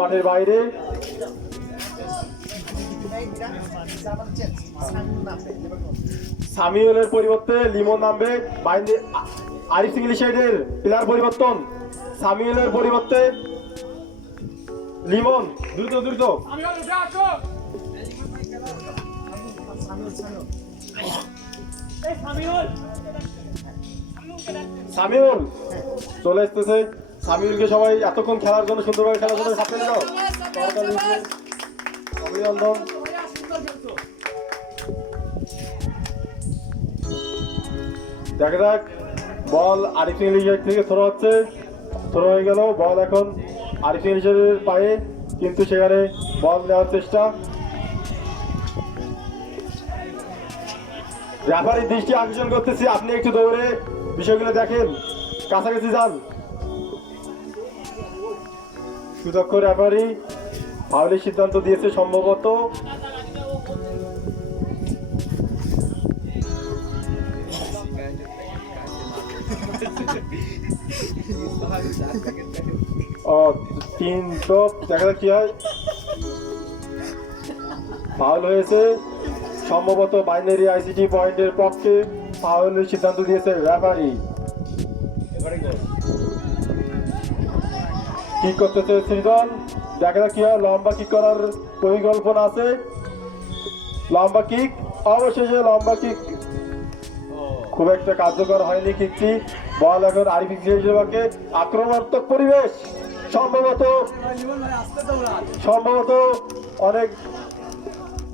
মাঠের বাইরে। সামিউলের পরিবর্তে লিমন নামবে। আরিফ ইংলিশের প্লেয়ার পরিবর্তন, সামিউলের পরিবর্তে লিমন। দ্রুত দ্রুত সামিউল চলে আসতেছে। সামিউলকে সবাই এতক্ষণ খেলার জন্য, সুন্দরভাবে খেলার জন্য সাথে দাও, অভিনন্দন। দেখা যাক, বল আরিফ ইংলিশের থেকে থ্রো হচ্ছে, থ্রো হয়ে গেল। বল এখন আরিফ ইংলিশের পায়ে, কিন্তু সেখানে বল নেওয়ার চেষ্টা। রেফারির দৃষ্টি আকর্ষণ করতেছি, আপনি একটু দৌড়ে বিষয়গুলো দেখেন, কাছাকাছি যান। সুদক্ষ রেফারি ফাউলের সিদ্ধান্ত দিয়েছে সম্ভবত। কিন্তু দেখা যাক কি হয়। ফাউল হয়েছে সম্ভবত বাইনারি আইসিটি পয়েন্টের পক্ষে, ফাউলের সিদ্ধান্ত দিয়েছে রেফারি। কিক করতেছে সৃজন, দেখা যাক কি হয়। লম্বা কিক করার পরিকল্পনা আছে, লম্বা কিক, অবশেষে লম্বা কিক, খুব একটা কার্যকর হয়নি কিকটি। বল এখন আরিফ ইংলিশের পক্ষে, আক্রমণাত্মক পরিবেশ, সম্ভবত অনেক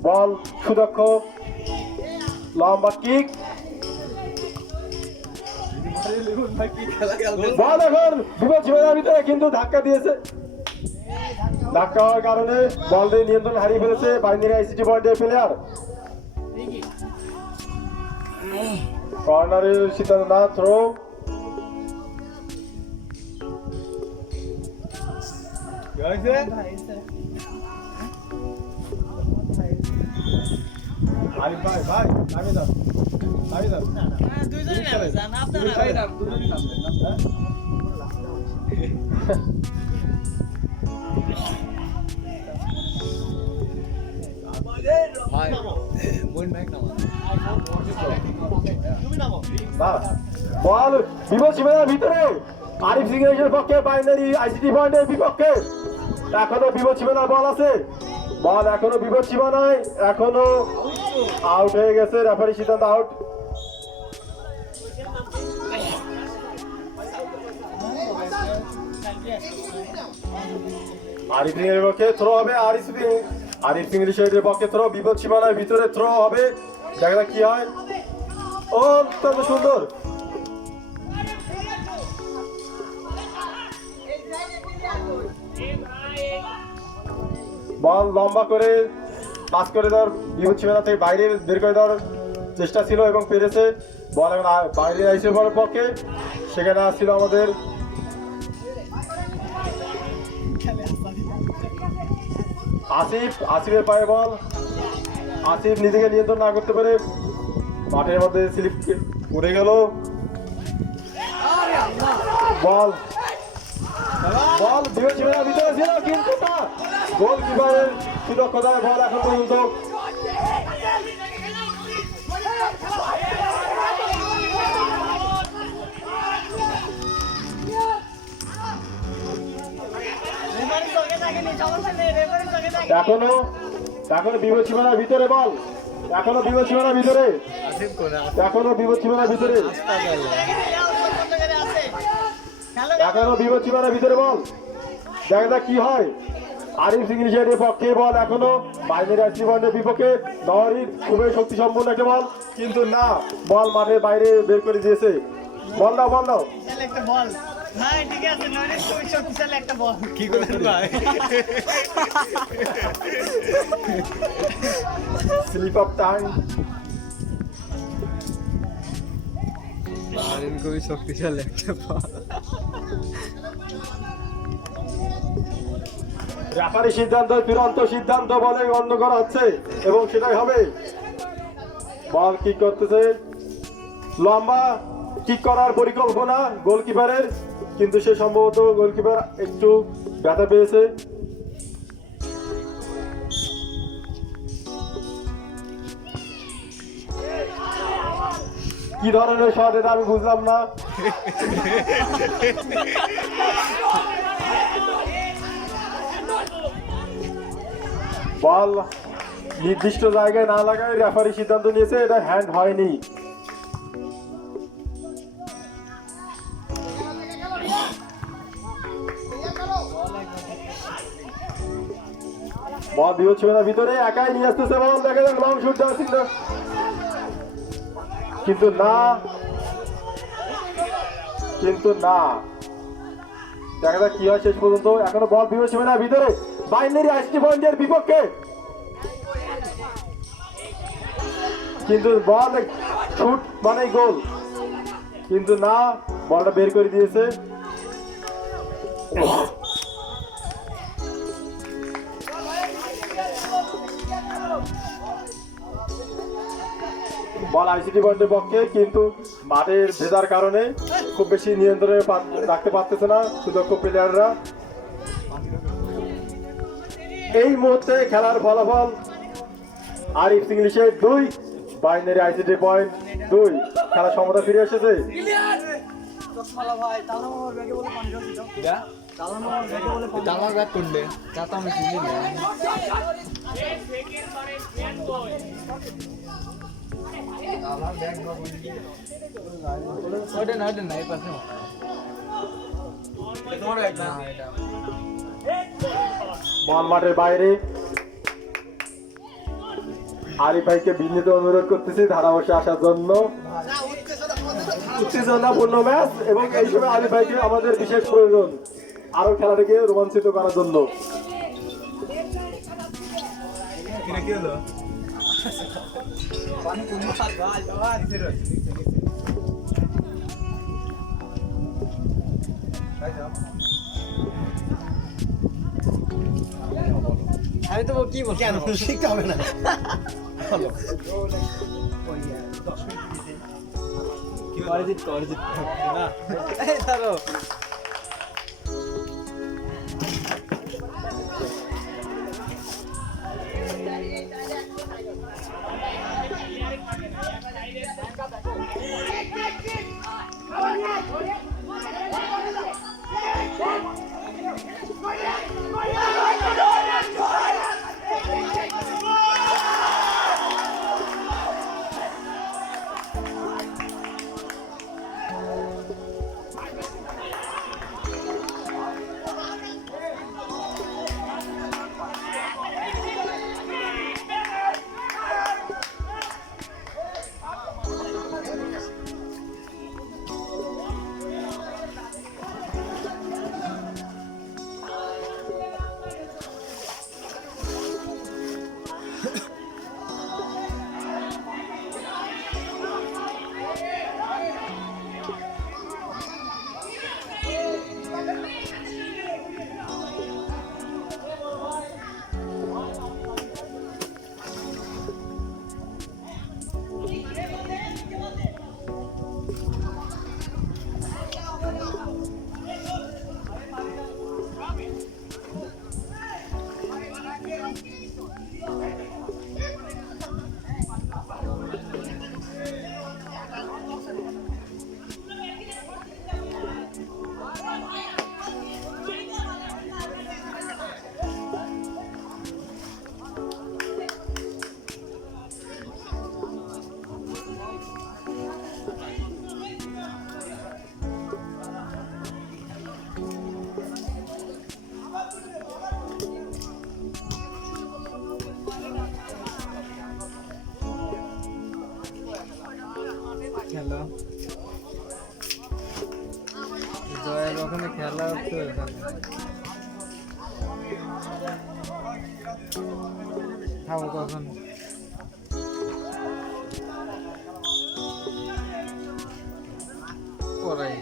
বল সুদক্ষ, লম্বা কিক, বল এখন বিপদ সীমানার ভিতরে, কিন্তু ধাক্কা দিয়েছে, ধাক্কা হওয়ার কারণে বলটি নিয়ন্ত্রণ হারিয়ে ফেলেছে বাইনারি আইসিটি পয়েন্টের প্লেয়ার। কর্নারের সিদ্ধান্ত না, থ্রো। আরিফ ভাই নামিয়ে দাও, নামিয়ে দাও, দুইজনই নামে যান, আপনারা বল বিপদ সীমানার ভিতরে, আরিফ সিংহের পক্ষে বাইনারি আইসিটি পয়েন্টের বিপক্ষে এখনো বিপদ সীমানার বল আছে, বল এখনো বিপদ সীমানায়, এখনো আউট হয়ে গেছে, রেফারি সিদ্ধান্ত আউট। আরিফ সিং এর পক্ষে থ্রো হবে, আরিফ সিং এর পক্ষে থ্রো, বিপদ সীমানার ভিতরে থ্রো হবে, দেখা যাক কি হয়। ও অত্যন্ত সুন্দর, বল লম্বা করে পাস করে দেওয়ার, বিপদ সীমানা থেকে বাইরে বের করে দেওয়ার চেষ্টা ছিল এবং পেরেছে। বল এখন বাইরে আইসে বলের পক্ষে, সেখানে আসছিল আমাদের আসিফের পায়ে বল, আসিফ নিজেকে নিয়ন্ত্রণ না করতে পারে মাঠের মধ্যে স্লিপ উড়ে গেল। বল বল বিপদ সীমানার ভিতরে ছিল, কিন্তু তা গোলকিপারের সুদক্ষতায় বল এখন পর্যন্ত এখনো বিপদ সীমানার ভিতরে বল, এখনো বিপদ সীমানার ভিতরে, এখনো বিপদ সীমানার ভিতরে, এখনো বিপদ সীমানার ভিতরে বল, দেখা যাক কি হয়। আরিফ সিং এর পক্ষে বল এখনো বাইরের আইসিটি পয়েন্টের বিপক্ষে, নওয়ারির খুবই শক্তি সম্পন্ন একটা বল, কিন্তু না, বল মাঠের বাইরে বের করে দিয়েছে। বল দাও, বল দাও, একটা বল না, ঠিক আছে, নয় খুবই শক্তিশালী একটা বল। কি করলেন ভাই? Slip of time. খুবই শক্তিশালী একটা বল। রেফারি সিদ্ধান্ত চূড়ান্ত সিদ্ধান্ত বলে গণ্য করা হচ্ছে এবং সেটাই হবে। বল কিক করতেছে, লম্বা কিক করার পরিকল্পনা গোলকিপারের, কিন্তু সে সম্ভবত গোলকিপার একটু ব্যথা পেয়েছে। কি ধরনের শট এটা আমি বুঝলাম না। বল নির্দিষ্ট জায়গায় না লাগায় রেফারি সিদ্ধান্ত নিয়েছে, এটা হ্যান্ড হয়নি। বল বিপদ সীমানার ভিতরে একাই নিয়ে আসতেছে বল, দেখা যাক লং শুট দেওয়া ছিল, কিন্তু না, দেখা যাক কি হয় শেষ পর্যন্ত। এখনো বল বিপদ সীমানার ভিতরে, বাইনারি আইসিটি পয়েন্টের বিপক্ষে, কিন্তু বল শুট মানে গোল, কিন্তু না, বলটা বের করে দিয়েছে। বল আইসিটি পয়েন্টের পক্ষে, কিন্তু মাঠের ভেজার কারণে খুব বেশি নিয়ন্ত্রণে রাখতে পারতেছে না সুদক্ষ প্লেয়াররা। এই মুহূর্তে খেলার ফলাফল আরিফ ইংলিশের 2, বাইনারি আইসিটি পয়েন্ট 2, খেলা সমতা ফিরে এসেছে। আমার ব্যাট করলে তা তো আমি চিনি না। ওটা না, ওটা না, এই পাশে বল মাঠের বাইরে, আরিফ ভাইকে বিনীত অনুরোধ করতেছি ধারাভাষ্যে আসার জন্য। উত্তেজনাপূর্ণ ম্যাচ এবং এই সময় আরিফ ভাইকে আমাদের বিশেষ প্রয়োজন আরো খেলাটাকে রোমাঞ্চিত করার জন্য। কি হলো? আমি তো কি বলছি, কেন শিখতে হবে না? অরিজিৎ না, ধরো খাবো কখন পড়াই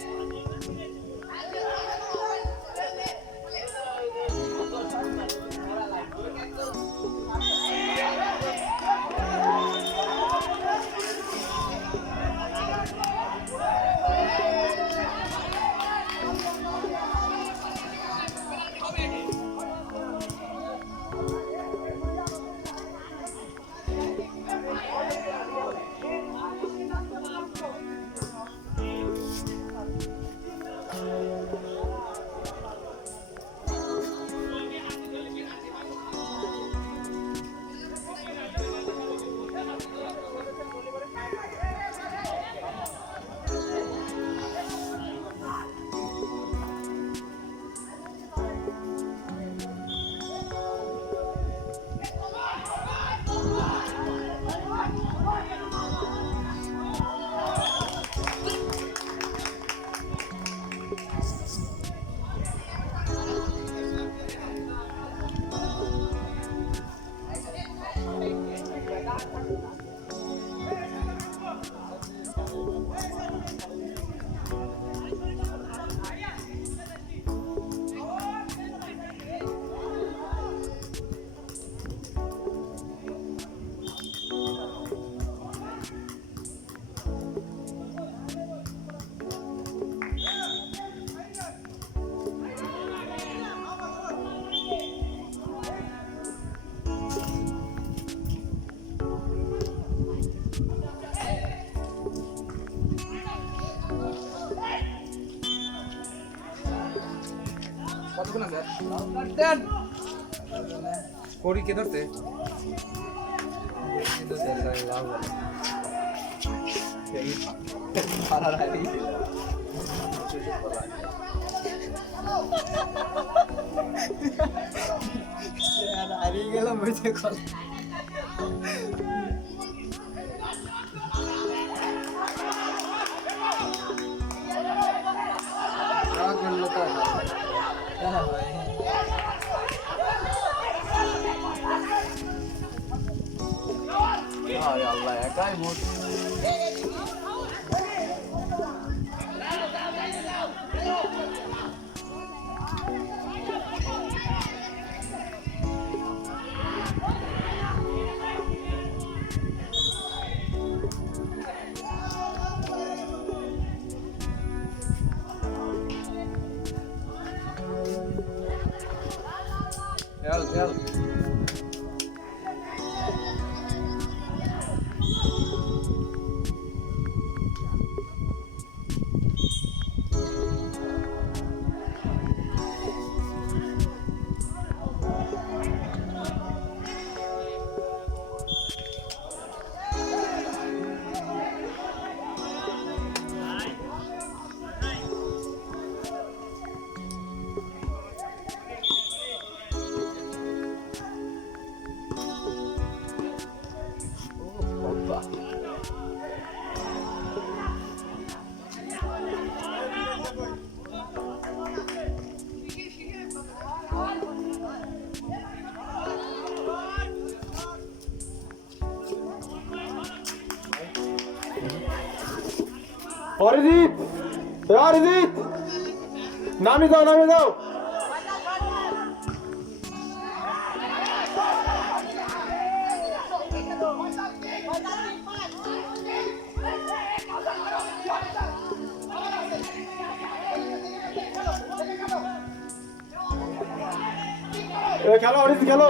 কতক্ষণ আছে দেন করি কে ধরতে হারিয়ে গেলাম বুঝতে কল আল্লাহ একাই মোট Help. অরিজিৎ অরিজিৎ নামি দাও খেলো অরিজিৎ খেলো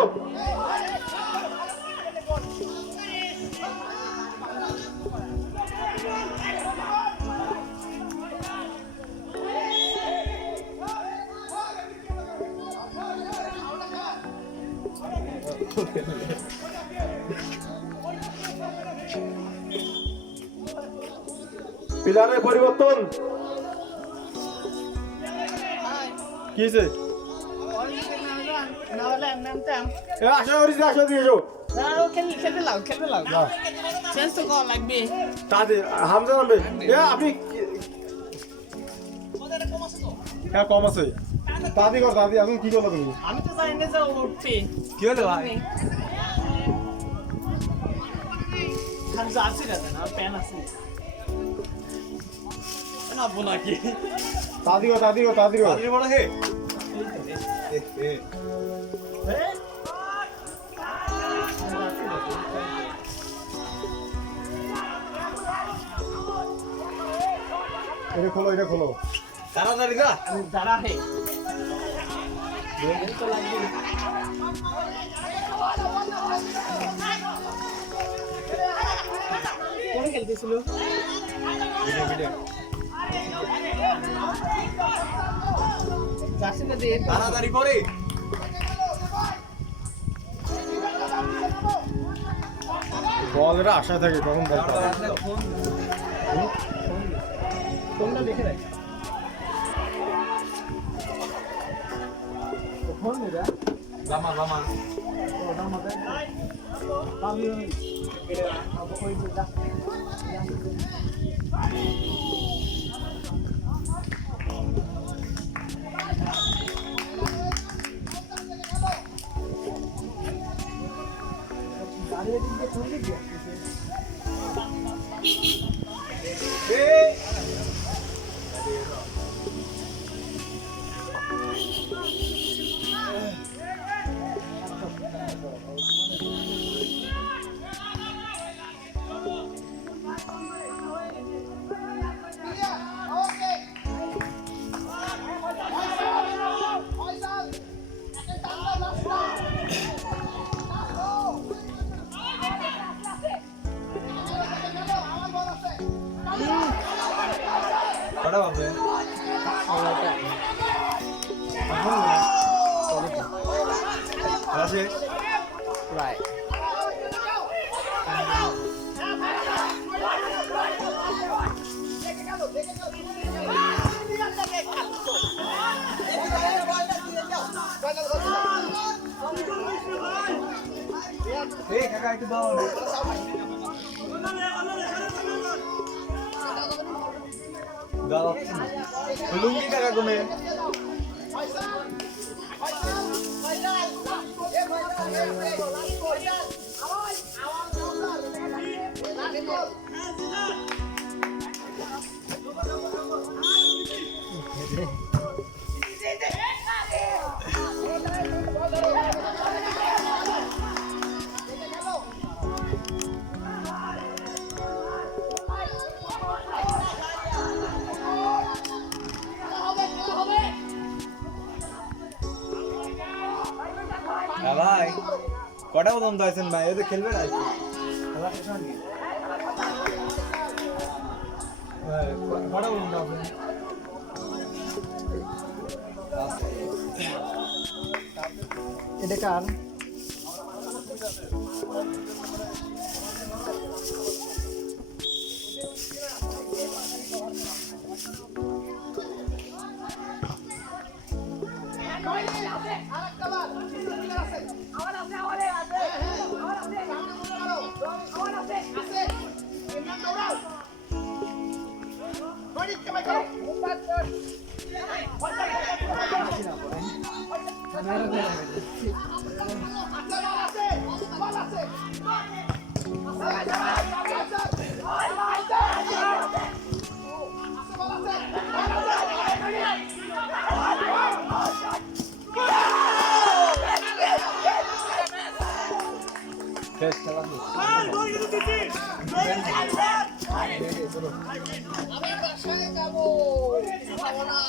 পিলারের পরিবর্তন কি হয়েছে আসো অরিজিৎ আসো দিয়ে এসো খেলতে লাও চেঞ্জ তো করা লাগবে তাদের হামজা নামবে আপনি হ্যাঁ কম আছে তাড়াতাড়ি কর তাড়াতাড়ি এখন কি করলো তুমি আমি তো জানি না যে উঠবে কি হলো ভাই খালি জার্সি না না প্যান আছে না বোনা কি তাদিও বড় হে এটা খোলো তাড়াতাড়ি যা যারা হে কোন খেলতেছিল জার্সি না দিয়ে তাড়াতাড়ি করে বলের আশা থাকে কখন বল পাবে। কোনটা দেখে রাখ ফোন নিরা লামা আমি এটা আবো কই যা কটা বাপে আছে রাইট এই কাকা একটু দাও দাও লুঙ্গি কাকা কমে ভাই কটা পর্যন্ত আছেন ভাই এতে খেলবে না খেলা শেষ হয়নি কটা পর্যন্ত আছেন এটা কার শেষ খেলা আমি বাসায় যাবো যাবো না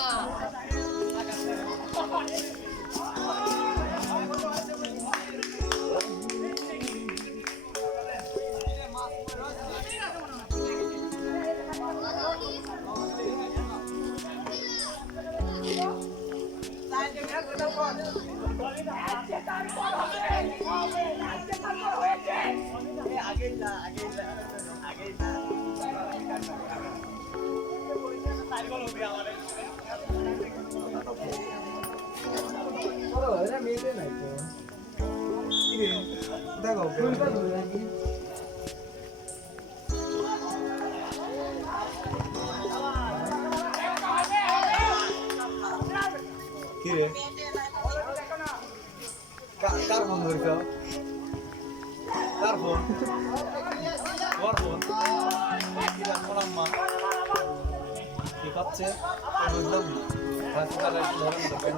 দেখো কি রে কার ফোন ধরিস কার ফোন কি খাচ্ছে বুঝলাম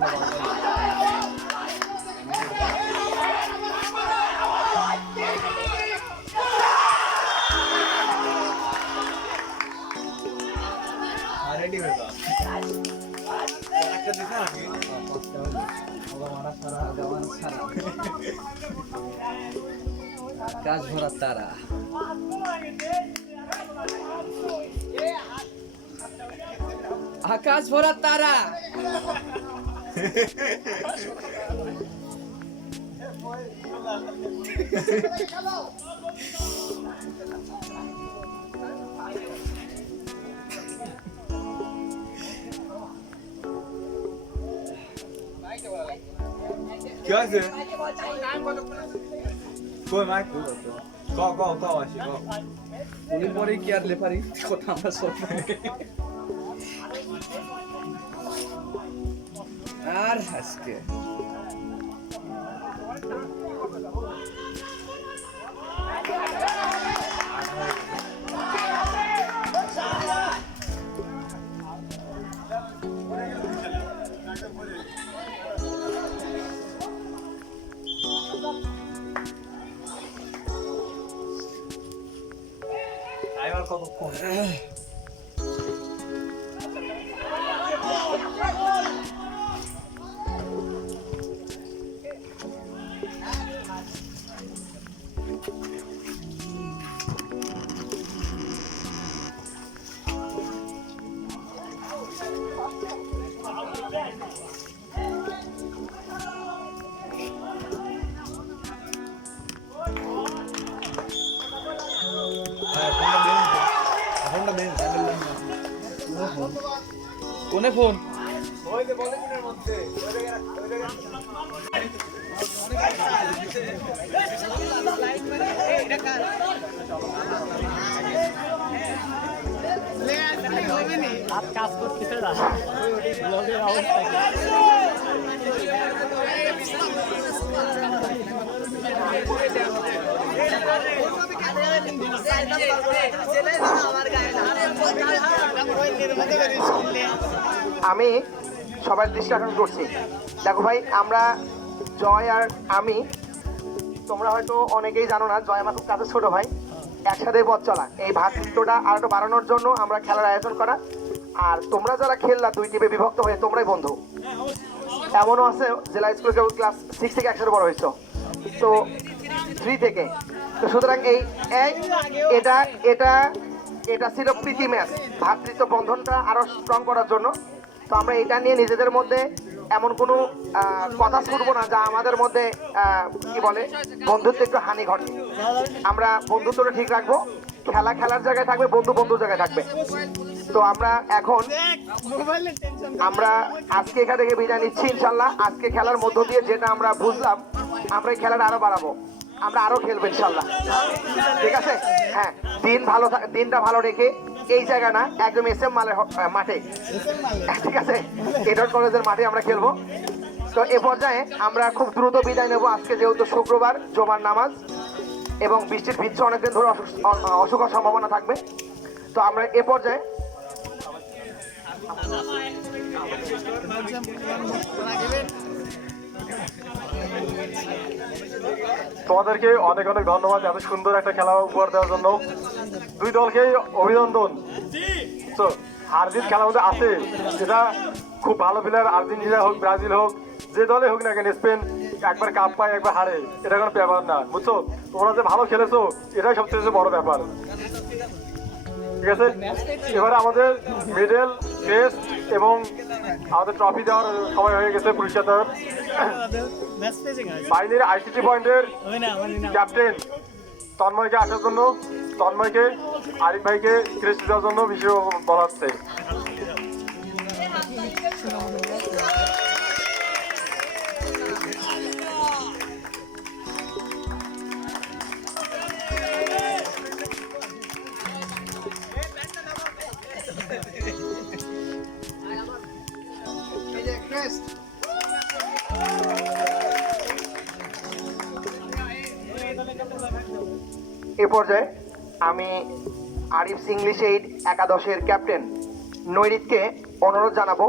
না রেডি হয়ে যাও একটা দিতে নাকি কাজ ভরা তারা আকাশ ভরা তারা কি আছে কই মাইক কও আসি উনি পরে কি আর লেফারি কথা আমরা সব আর আজকে আইবার কতক্ষণ কোনে ফোন ওই যে বলের মধ্যে आप काज করতেছে না ব্লগের অবস্থা কি আমি সবার দৃষ্টি আকর্ষণ করছি। দেখো ভাই, আমরা জয় আর আমি, তোমরা হয়তো অনেকেই জানো না, জয় আমার খুব কাছে ছোট ভাই, একসাথে পথ চলা। এই ভ্রাতৃত্বটা আর একটু বাড়ানোর জন্য আমরা খেলার আয়োজন করা। আর তোমরা যারা খেললা দুই টিমে বিভক্ত হয়ে, তোমরাই বন্ধু। এমনও আছে জেলা স্কুল কেউ ক্লাস 6 থেকে একসাথে বড় হয়েছ, তো 3 থেকে। তো সুতরাং এটা এটা এটা ছিল প্রীতি ম্যাচ, ভ্রাতৃত্ব বন্ধনটা আরো স্ট্রং করার জন্য। তো আমরা এটা নিয়ে নিজেদের মধ্যে এমন কোনো কথা শুনবো না যা আমাদের মধ্যে কি বলে বন্ধুত্ব একটু হানি ঘটে। আমরা বন্ধুত্বটা ঠিক রাখবো, খেলা খেলার জায়গায় থাকবে, বন্ধু বন্ধুর জায়গায় থাকবে। তো আমরা এখন আজকে এখান থেকে বিদায় নিচ্ছি ইনশাল্লাহ। আজকে খেলার মধ্য দিয়ে যেটা আমরা বুঝলাম, আমরা এই খেলাটা আরো বাড়াবো, আমরা আরো খেলবো ইনশাল্লাহ, ঠিক আছে? হ্যাঁ, দিনটা ভালো রেখে এই জায়গা না, একদম SM মালের মাঠে, ঠিক আছে, এডর কলেজের মাঠে আমরা খেলবো। তো এ পর্যায়ে আমরা খুব দ্রুত বিদায় নেব। আজকে যেহেতু শুক্রবার, জুমার নামাজ এবং বৃষ্টির ভিজছে অনেকদিন ধরে, অসুখ হওয়ার সম্ভাবনা থাকবে। তো আমরা এ পর্যায়ে তোমাদেরকে অনেক অনেক ধন্যবাদ এত সুন্দর একটা খেলা উপহার দেওয়ার জন্য। দুই দলকেই অভিনন্দন। তো হার জিত খেলার মধ্যে আছে, এটা খুব ভালো প্লেয়ার, আর্জেন্টিনা হোক, ব্রাজিল হোক, যে দলে হোক না কেন, স্পেন একবার কাপ পায় একবার হারে, এটা কোনো ব্যাপার না, বুঝছো? তোমরা যে ভালো খেলেছো এটাই সবচেয়ে বড় ব্যাপার, ঠিক আছে? এবারে আমাদের মেডেল, টেস্ট এবং আমাদের ট্রফি দেওয়ার সময় হয়ে গেছে। পুরস্কার দেওয়ার বাইরের ICT পয়েন্টের ক্যাপ্টেন তন্ময়কে আসার জন্য, তন্ময়কে, আরিফ ভাইকে ক্রেস্ট দেওয়ার জন্য বিষয় বলা হচ্ছে। এ পর্যায়ে আমি আরিফ ইংলিশ এইড একাদশের ক্যাপ্টেন নৈরিতকে অনুরোধ জানাবো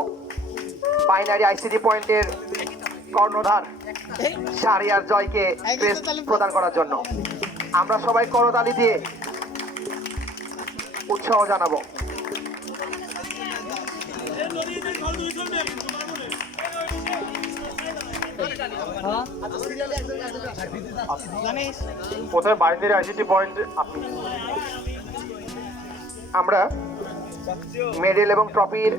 বাইনারি আইসিডি পয়েন্টের কর্ণধার শাহরিয়ার জয়কে ক্রেস্ট প্রদান করার জন্য আমরা সবাই করতালি দিয়ে উৎসাহ জানাবো। কোথায় বাইরের আইসিটি পয়েন্ট আপনি? আমরা মেডেল এবং ট্রফির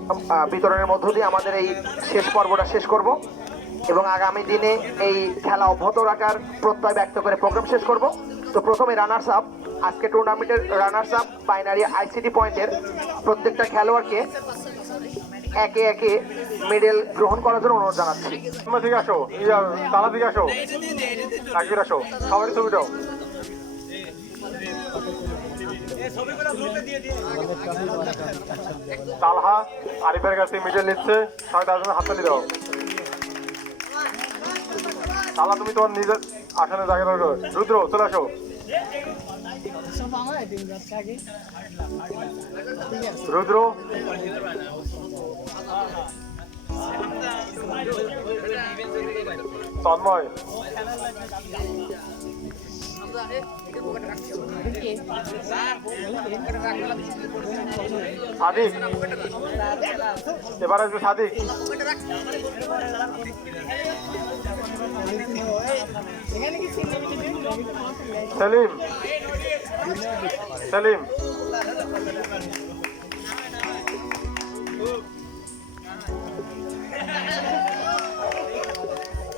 বিতরণের মধ্য দিয়ে আমাদের এই শেষ পর্বটা শেষ করব এবং আগামী দিনে এই খেলা অব্যাহত রাখার প্রত্যয় ব্যক্ত করে প্রোগ্রাম শেষ করব। তো প্রথমে রানার্স আপ, আজকে টুর্নামেন্টের রানার্স আপ বাইনারি আইসিটি পয়েন্টের প্রত্যেকটা খেলোয়াড়কে একে একে মেডেল গ্রহণ করার জন্য অনুরোধ জানাচ্ছি। তোমরা দিকে আসো, তালা দিকে আসো, তাকিয়ে আসো, সবারই ছবিটাও। তালহা আরিফের কাছে মিডল নিচ্ছে, সবাই তার জন্য হাততালি দাও। তালা তুমি তোমার নিজের আসনে জায়গা রাখো। রুদ্র চলে আসো। রুদ্র তন্ময় সাদিক, এবার আসবে সাদিক। সেলিম, সেলিম,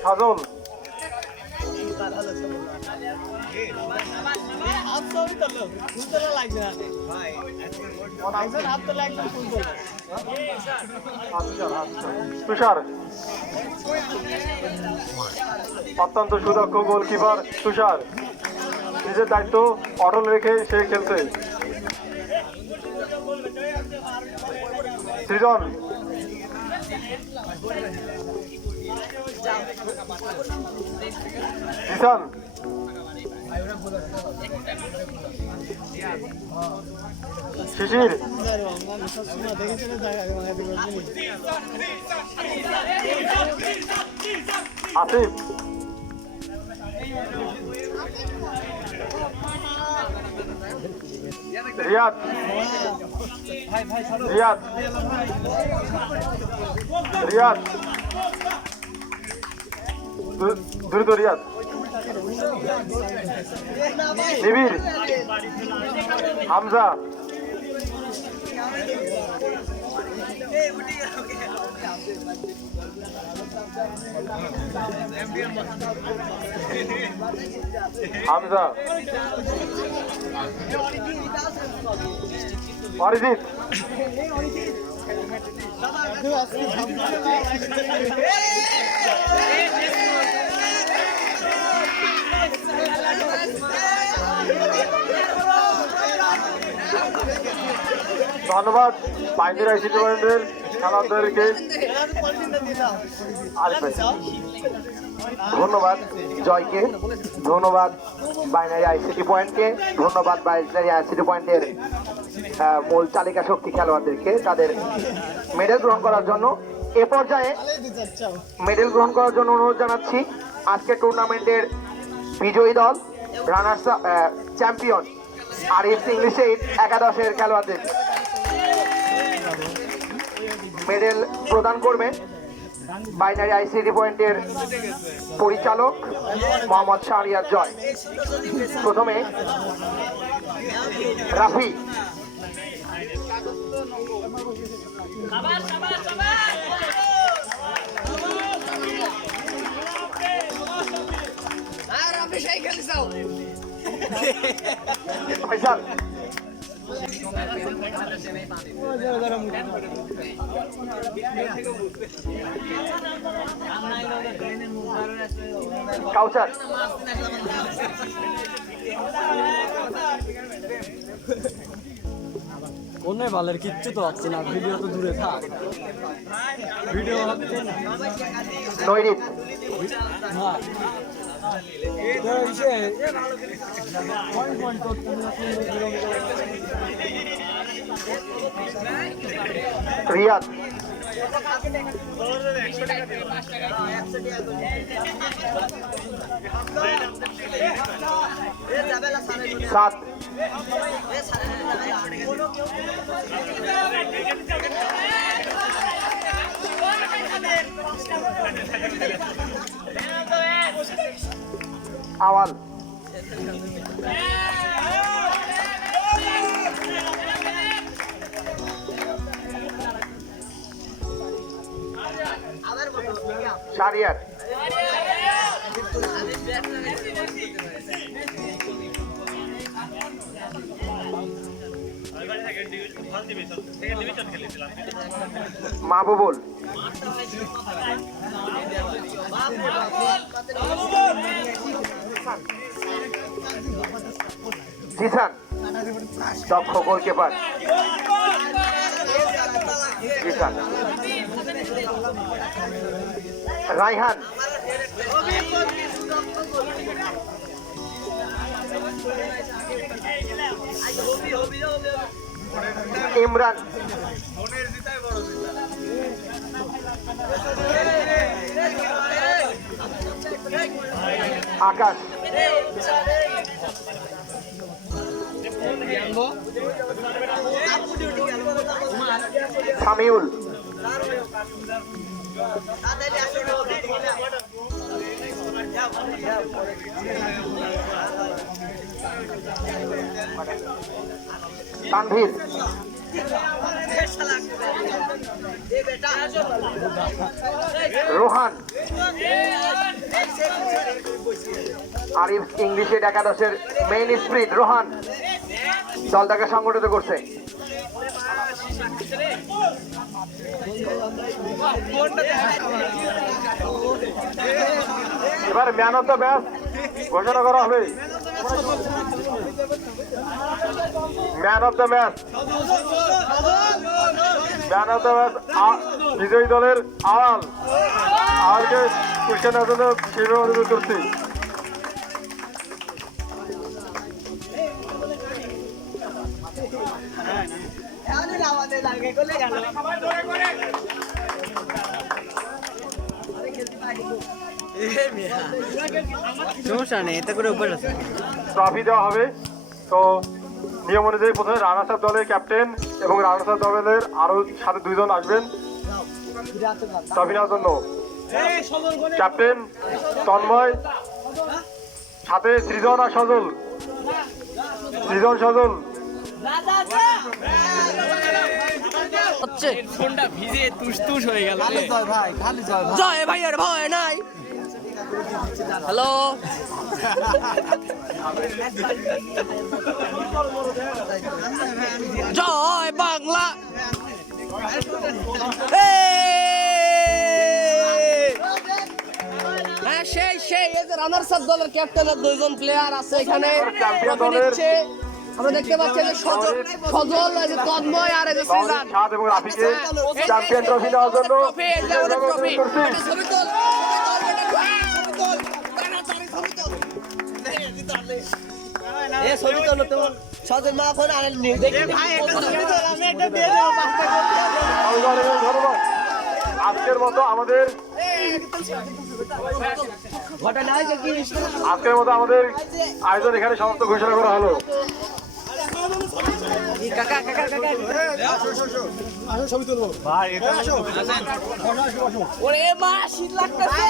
সাজল, তুষার, অত্যন্ত সুদক্ষ গোলকিপার তুষার নিজের দায়িত্ব অটল রেখে সে খেলছে। সৃজন, জিসান, শিশির, আসিফ, রিয়াদ, রিয়াদ, রিয়াদ, দ্রুত রিয়াদ, নিবির, হামজা, হামজা, অরিজিৎ, ধন্যবাদ বাইরের আইসিটি পয়েন্টের খেলোয়াড়দেরকে। ধন্যবাদ জয়কে, ধন্যবাদ বাইনারি আইসিটি পয়েন্টকে, ধন্যবাদ বাইনারি আইসিটি পয়েন্টের মূল চালিকা শক্তি খেলোয়াড়দেরকে তাদের মেডেল গ্রহণ করার জন্য। এ পর্যায়ে মেডেল গ্রহণ করার জন্য অনুরোধ জানাচ্ছি আজকে টুর্নামেন্টের বিজয়ী দল রানার্স চ্যাম্পিয়ন আরিফ ইংলিশ এইড একাদশের খেলোয়াড়দের। মেডেল প্রদান করবেন বাইনারি আইসিটি পয়েন্টের পরিচালক মোহাম্মদ শাহরিয়ার জয়। প্রথমে রাফি, ফয়সাল, কাউসার, কোন বালের কিচ্ছু তো হচ্ছে না, ভিডিও তো দূরে থাক, ভিডিও হচ্ছে না। নৈরিত, হ্যাঁ রিয়াদ, সাত, আওয়াল, শারিয়ার, মাহবুবুল, জিসান, দক্ষ গোলকিপার জিসান, রাইহান, ইমরান, আকাশ, সামিউল, তানভীর, রোহান, আরিফ ইংলিশে একাদশের মেইন স্পিরিট রোহান দলটাকে সংগঠিত করছে। এবার ম্যান অফ দ্য ম্যাচ ঘোষণা করা হবে। Man of the match, man of the match বিজয়ী দলের আওয়াল। আওয়ালকে পুরস্কার নেওয়ার জন্য সেভাবে অনুরোধ করছি। সমস্যা নেই, এতে করে উপর আছে। ট্রফি দেওয়া হবে। তো নিয়ম অনুযায়ী প্রথমে রানার্স আপ দলের ক্যাপ্টেন এবং রানার্স আপ দলের আরো সাথে দুইজন আসবেন ট্রফি নেওয়ার জন্য। ক্যাপ্টেন তন্ময়, সাথে সৃজন আর সজল। সৃজন, সজল। হচ্ছে ফোনটা ভিজে তুস হয়ে গেল। ভাই খালি জয় ভাই। জয় ভাইয়ের ভয় নাই। হ্যালো, জয় বাংলা। হ্যাঁ, সেই এই যে রানার্স আপ দলের ক্যাপ্টেনের দুইজন প্লেয়ার আছে এখানে। আমরা দেখতে পাচ্ছি যে সজল, এই যে তন্ময় আর এই যে সৃজন। সাদ এবং রাফিকে চ্যাম্পিয়ন ট্রফি নেওয়ার জন্য ট্রফি, এই যে আমাদের ট্রফি। ছবি তোল, ছবি তোল তো সজল মা ফোন আনেননি। দেখি ভাই একটা ছবি তোল, আমি একটা দিয়ে দেব। ধন্যবাদ। আজকের মতো আমাদের আয়োজন এখানে সমস্ত ঘোষণা করা হলো। কাকা কাকা কাকা ওরে মা শীত লাগতেছে।